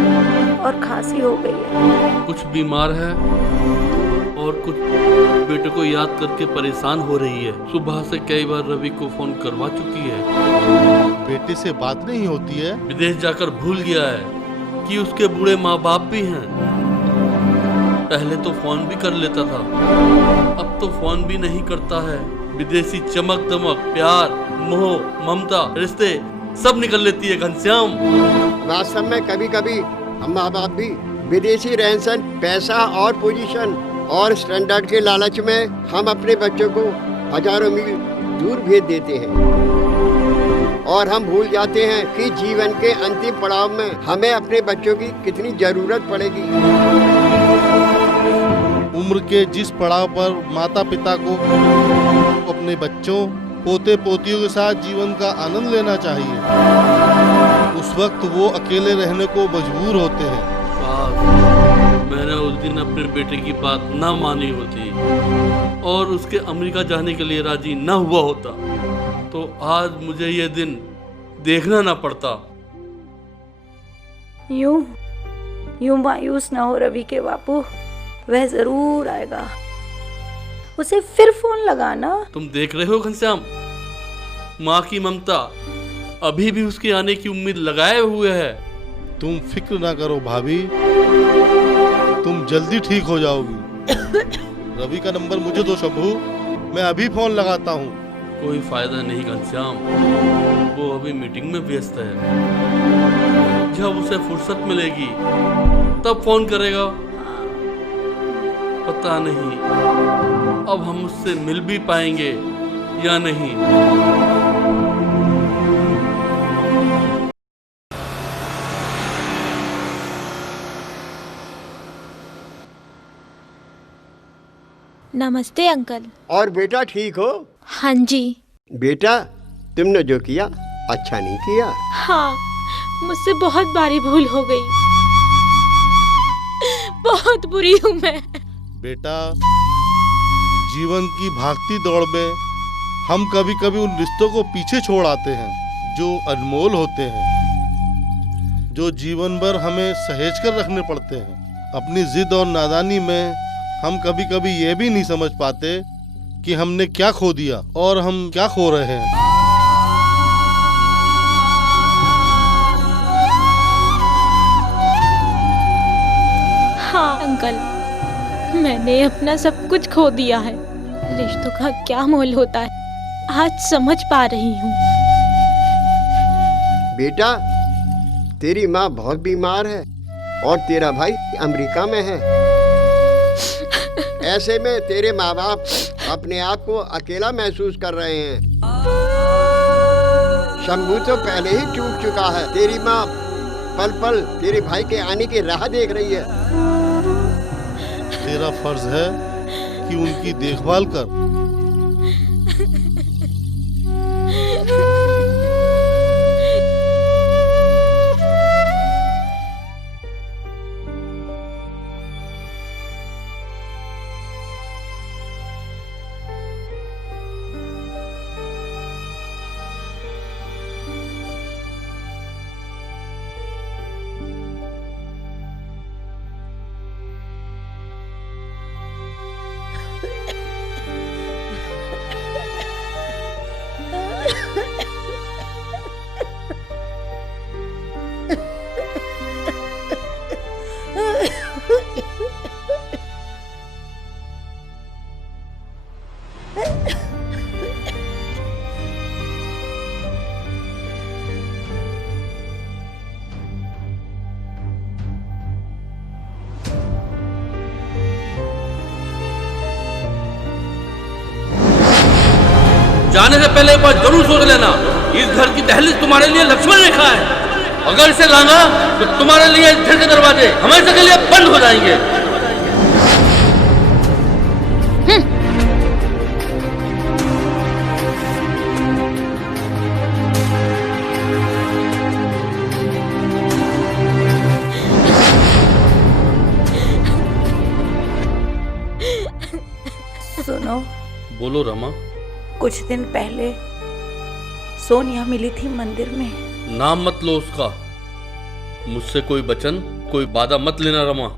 और खांसी हो गई है। कुछ बीमार है और कुछ बेटे को याद करके परेशान हो रही है। सुबह से कई बार रवि को फोन करवा चुकी है। बेटे से बात नहीं होती है? विदेश जाकर भूल गया है कि उसके बूढ़े माँ बाप भी हैं। पहले तो फोन भी कर लेता था, अब तो फोन भी नहीं करता है। विदेशी चमक दमक, प्यार, मोह, ममता, रिश्ते सब निकल लेती है घनश्याम। वास्तव में कभी कभी हम माँ बाप भी विदेशी रहन सहन, पैसा और पोजीशन और स्टैंडर्ड के लालच में हम अपने बच्चों को हजारों मील दूर भेज देते हैं, और हम भूल जाते हैं कि जीवन के अंतिम पड़ाव में हमें अपने बच्चों की कितनी जरूरत पड़ेगी। उम्र के जिस पड़ाव पर माता पिता को अपने बच्चों, पोते पोतियों के साथ जीवन का आनंद लेना चाहिए, उस वक्त वो अकेले रहने को मजबूर होते हैं। मैंने उस दिन अपने बेटे की बात ना मानी होती और उसके अमेरिका जाने के लिए राजी ना हुआ होता तो आज मुझे ये दिन देखना ना पड़ता। यूं मायूस ना हो रवि के बापू, वह जरूर आएगा। उसे फिर फोन लगाना। तुम देख रहे हो घनश्याम, माँ की ममता अभी भी उसके आने की उम्मीद लगाए हुए है। तुम फिक्र ना करो भाभी, तुम जल्दी ठीक हो जाओगी। रवि का नंबर मुझे दो शंभू, मैं अभी फोन लगाता हूँ। कोई फायदा नहीं घनश्याम, वो अभी मीटिंग में व्यस्त है। जब उसे फुर्सत मिलेगी तब फोन करेगा। पता नहीं अब हम उससे मिल भी पाएंगे या नहीं। नमस्ते अंकल। और बेटा ठीक हो? हाँ जी। बेटा, तुमने जो किया अच्छा नहीं किया। हाँ, मुझसे बहुत भारी भूल हो गई। बहुत बुरी हूँ मैं। बेटा, जीवन की भागती दौड़ में हम कभी कभी उन रिश्तों को पीछे छोड़ आते हैं जो अनमोल होते हैं, जो जीवन भर हमें सहेज कर रखने पड़ते हैं। अपनी जिद और नादानी में हम कभी कभी ये भी नहीं समझ पाते कि हमने क्या खो दिया और हम क्या खो रहे हैं। अंकल, मैंने अपना सब कुछ खो दिया है। रिश्तों का क्या मोल होता है आज समझ पा रही हूँ। बेटा, तेरी माँ बहुत बीमार है और तेरा भाई अमेरिका में है। ऐसे में तेरे माँ बाप अपने आप को अकेला महसूस कर रहे हैं। शंभू तो पहले ही टूट चुका है। तेरी माँ पल पल तेरे भाई के आने की राह देख रही है। तेरा फर्ज है कि उनकी देखभाल कर। जाने से पहले एक बार जरूर सोच लेना, इस घर की दहलीज तुम्हारे लिए लक्ष्मण रेखा है। अगर इसे लांगा तो तुम्हारे लिए इस घर के दरवाजे हमेशा के लिए बंद हो जाएंगे। सुनो, बोलो रमा। कुछ दिन पहले सोनिया मिली थी मंदिर में। नाम मत लो उसका। मुझसे कोई वचन, कोई वादा मत लेना रमा।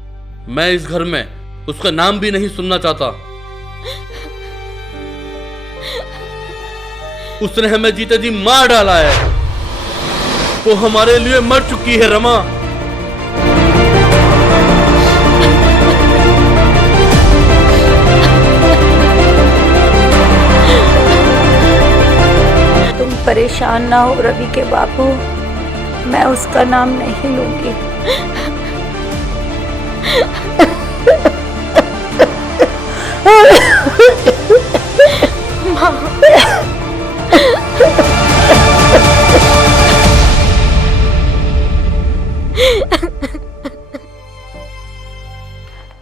मैं इस घर में उसका नाम भी नहीं सुनना चाहता। उसने हमें जीते जी मार डाला है। वो हमारे लिए मर चुकी है रमा। तुम परेशान ना हो रवि के बापू, मैं उसका नाम नहीं लूंगी।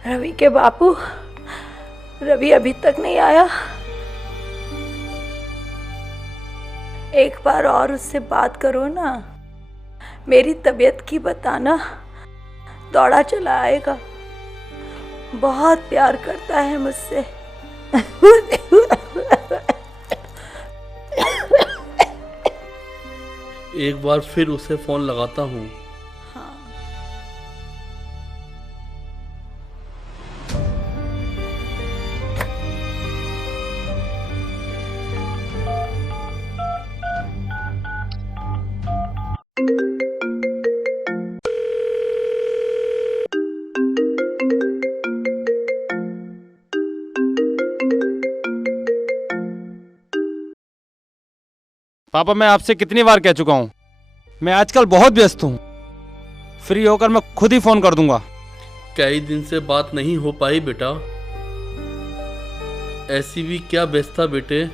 रवि के बापू, रवि अभी तक नहीं आया। एक बार और उससे बात करो ना, मेरी तबीयत की बताना, दौड़ा चला आएगा। बहुत प्यार करता है मुझसे। एक बार फिर उसे फोन लगाता हूँ। पापा, मैं आपसे कितनी बार कह चुका हूँ, मैं आजकल बहुत व्यस्त हूँ। फ्री होकर मैं खुद ही फोन कर दूंगा। कई दिन से बात नहीं हो पाई बेटा। ऐसी भी क्या व्यस्तता बेटे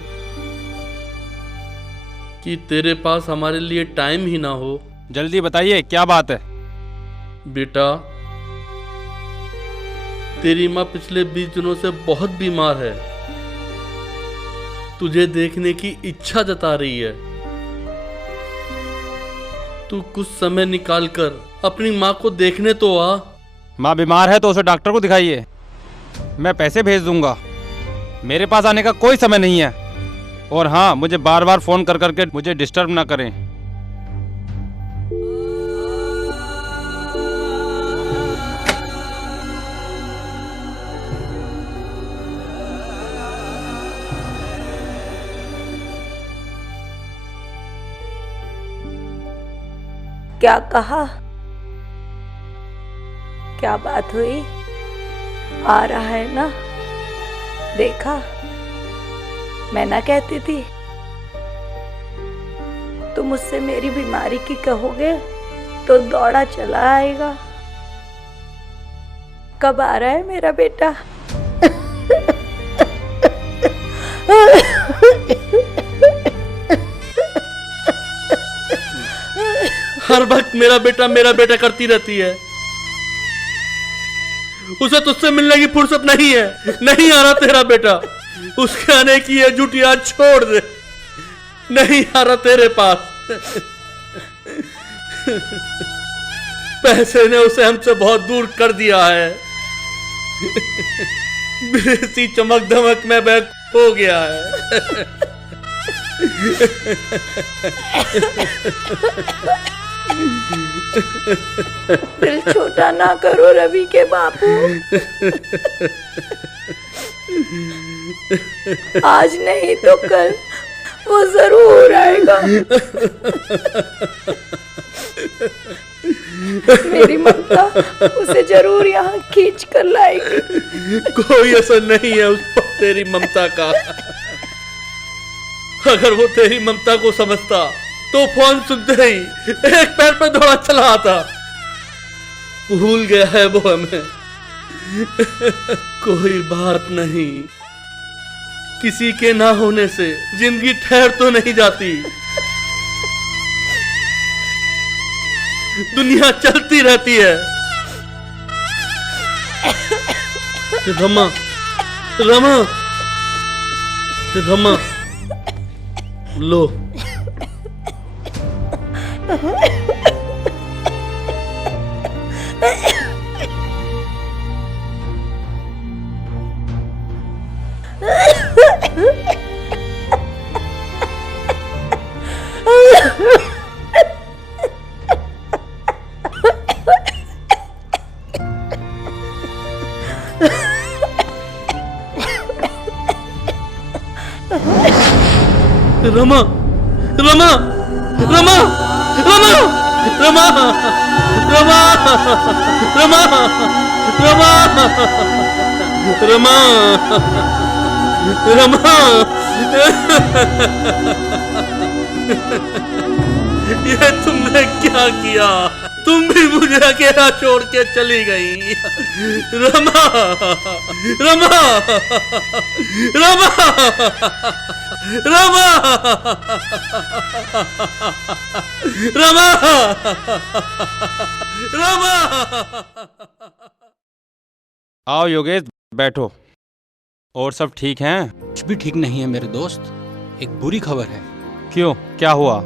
कि तेरे पास हमारे लिए टाइम ही ना हो। जल्दी बताइए, क्या बात है? बेटा, तेरी माँ पिछले 20 दिनों से बहुत बीमार है। तुझे देखने की इच्छा जता रही है। तू कुछ समय निकाल कर अपनी माँ को देखने तो आ। माँ बीमार है तो उसे डॉक्टर को दिखाइए। मैं पैसे भेज दूंगा। मेरे पास आने का कोई समय नहीं है। और हाँ, मुझे बार बार फोन कर करके मुझे डिस्टर्ब ना करें। क्या कहा? क्या बात हुई? आ रहा है ना, देखा मैं ना कहती थी तुम मुझसे मेरी बीमारी की कहोगे तो दौड़ा चला आएगा। कब आ रहा है मेरा बेटा? हर वक्त मेरा बेटा करती रहती है। उसे तुझसे मिलने की फुर्सत नहीं है। नहीं आ रहा तेरा बेटा, उसके आने की ये जुटिया छोड़ दे। नहीं आ रहा तेरे पास। पैसे ने उसे हमसे बहुत दूर कर दिया है। विदेशी चमक धमक में वह खो गया है। दिल छोटा ना करो रवि के बापू। आज नहीं तो कल वो जरूर आएगा। मेरी ममता उसे जरूर यहाँ खींच कर लाएगी। कोई असर नहीं है उस पर तेरी ममता का। अगर वो तेरी ममता को समझता तो फोन सुनते ही एक पैर पे दौड़ा चला आता। भूल गया है वो हमें। कोई बात नहीं, किसी के ना होने से जिंदगी ठहर तो नहीं जाती। दुनिया चलती रहती है। रमा रमा रमा, लो। रमा रमा रमा रमा रमा रमा रमा रमा रमा रमा। ये तुमने क्या किया? तुम भी मुझे अकेला छोड़ के चली गई। रमा रमा रमा रमा रमा रमा। आओ योगेश, बैठो। और सब ठीक हैं? कुछ भी ठीक नहीं है मेरे दोस्त। एक बुरी खबर है। क्यों, क्या हुआ?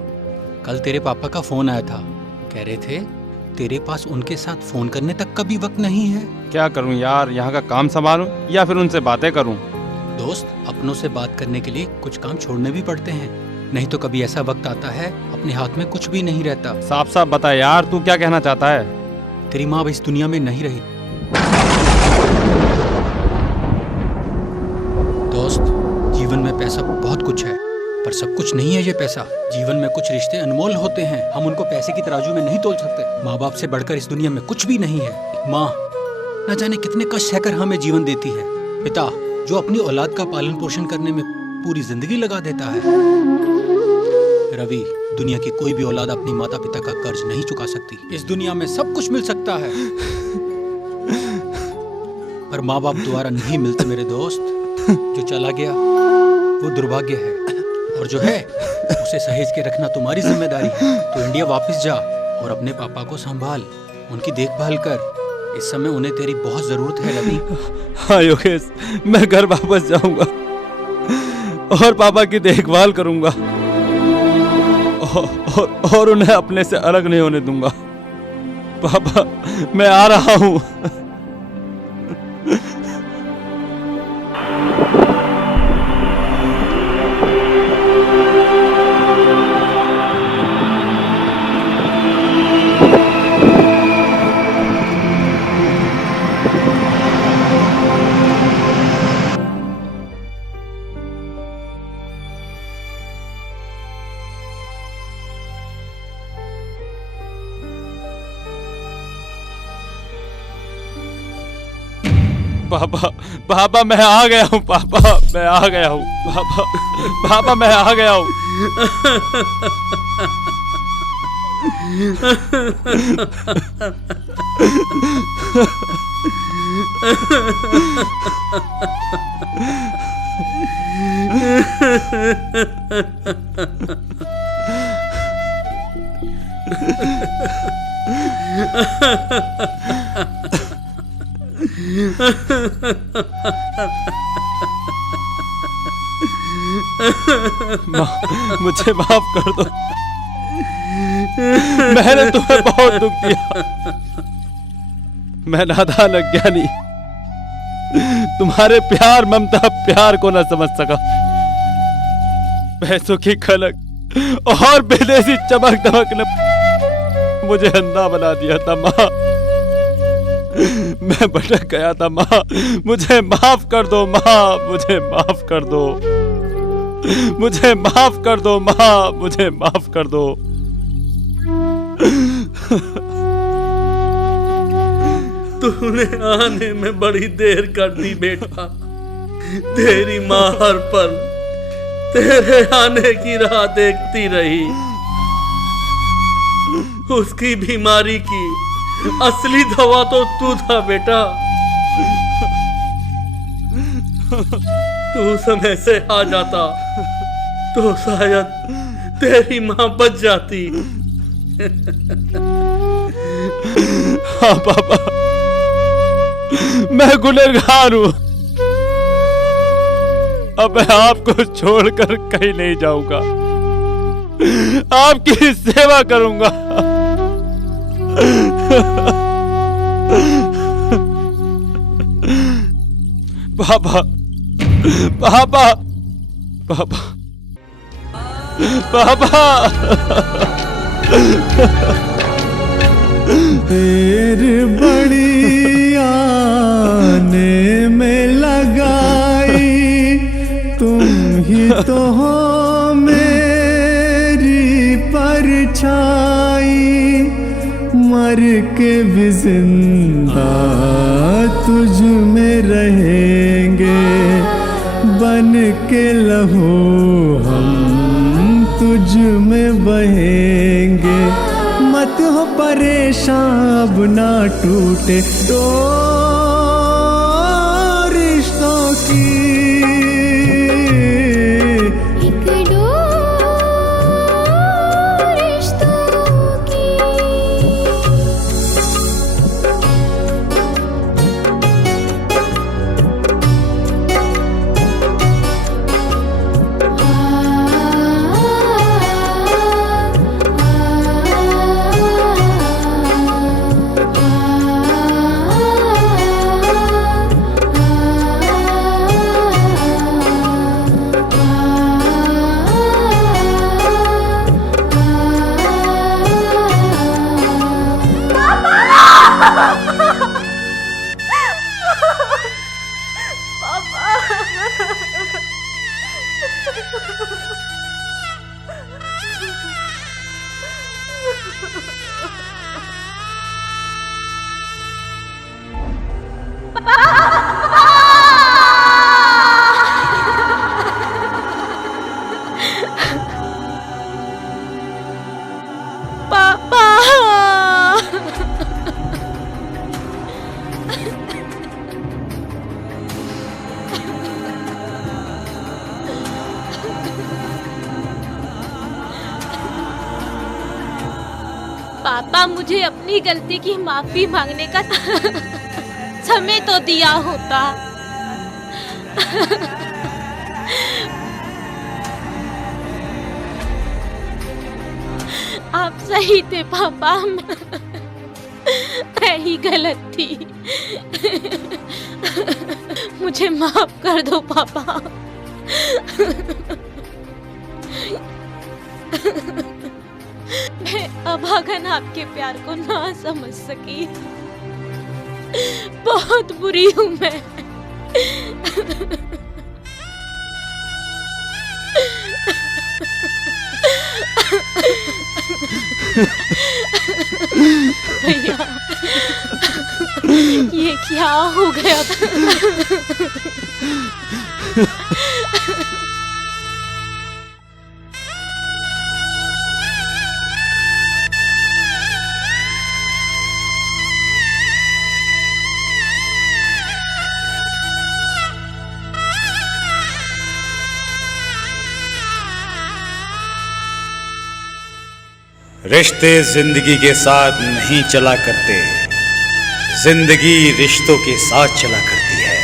कल तेरे पापा का फोन आया था। कह रहे थे तेरे पास उनके साथ फोन करने तक का भी वक्त नहीं है। क्या करूं यार, यहाँ का काम संभालूं या फिर उनसे बातें करूं? दोस्त, अपनों से बात करने के लिए कुछ काम छोड़ने भी पड़ते हैं। नहीं तो कभी ऐसा वक्त आता है अपने हाथ में कुछ भी नहीं रहता। साफ साफ बता यार, तू क्या कहना चाहता है? तेरी माँ अब इस दुनिया में नहीं रही। दोस्त, जीवन में पैसा बहुत कुछ है, पर सब कुछ नहीं है ये पैसा। जीवन में कुछ रिश्ते अनमोल होते हैं, हम उनको पैसे की तराजू में नहीं तोल सकते। माँ बाप से बढ़कर इस दुनिया में कुछ भी नहीं है। माँ न जाने कितने कष्ट सहकर हमें जीवन देती है। पिता जो अपनी औलाद का पालन पोषण करने में पूरी जिंदगी लगा देता है। रवि, दुनिया की कोई भी औलाद अपनी माता पिता का कर्ज नहीं चुका सकती। इस दुनिया में सब कुछ मिल सकता है, पर माँ बाप दोबारा नहीं मिलते मेरे दोस्त। जो चला गया वो दुर्भाग्य है, और जो है उसे सहेज के रखना तुम्हारी जिम्मेदारी है। तो इंडिया वापस जा और अपने पापा को संभाल, उनकी देखभाल कर। इस समय उन्हें तेरी बहुत जरूरत है रवि। हाँ योगेश, मैं घर वापस जाऊंगा और पापा की देखभाल करूंगा और उन्हें अपने से अलग नहीं होने दूंगा। पापा, मैं आ रहा हूँ। पापा पापा मैं आ गया हूँ, पापा मैं आ गया हूँ, पापा पापा मैं आ गया हूँ। मुझे माफ कर दो, मैंने तुम्हें बहुत दुख दिया। मैं नादान अज्ञानी तुम्हारे प्यार ममता प्यार को न समझ सका। पैसों की खलक और विदेशी चमक दमक ने मुझे अंधा बना दिया था। माँ मैं भटक गया था, माँ मुझे माफ कर दो, माँ मुझे माफ कर दो, मुझे माफ कर दो, माँ मुझे माफ कर दो। तूने आने में बड़ी देर कर दी बेटा। तेरी माँ हर पल तेरे आने की राह देखती रही। उसकी बीमारी की असली दवा तो तू था बेटा। तू समय से आ जाता तो शायद तेरी माँ बच जाती। हाँ पापा, मैं गुनहगार हूँ। अब मैं आपको छोड़कर कहीं नहीं जाऊंगा, आपकी सेवा करूंगा। पापा पापा पापा पापा देर बड़ी आने में लगाई, तुम ही तो हो मेरी परछाई। मर के भी जिंदा तुझ में रहेंगे, बन के लहू हम तुझ में बहेंगे। मत हो परेशान अब ना टूटे तो रिश्तों की पापा मुझे अपनी गलती की माफी मांगने का समय तो दिया होता। आप सही थे पापा, मैं ही गलत थी। मुझे माफ कर दो पापा। मैं अभागन आपके प्यार को ना समझ सकी। बहुत बुरी हूं मैं। भैया ये क्या हो गया था? रिश्ते जिंदगी के साथ नहीं चला करते, जिंदगी रिश्तों के साथ चला करती है।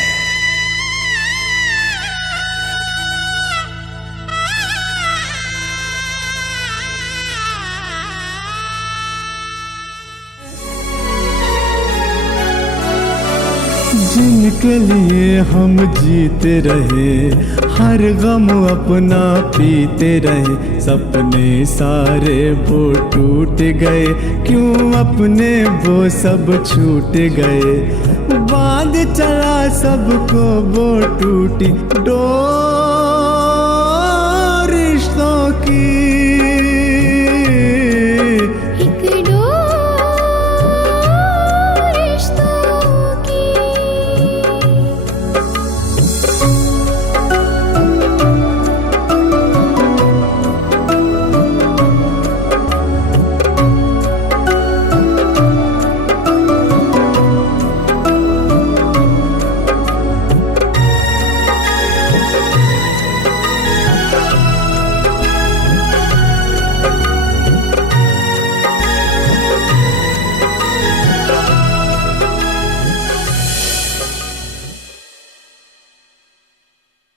जिनके लिए हम जीते रहे, हर गम अपना पीते रहे, सपने सारे वो टूट गए, क्यों अपने वो सब छूट गए। बांध चला सबको वो टूटी डोर रिश्तों की।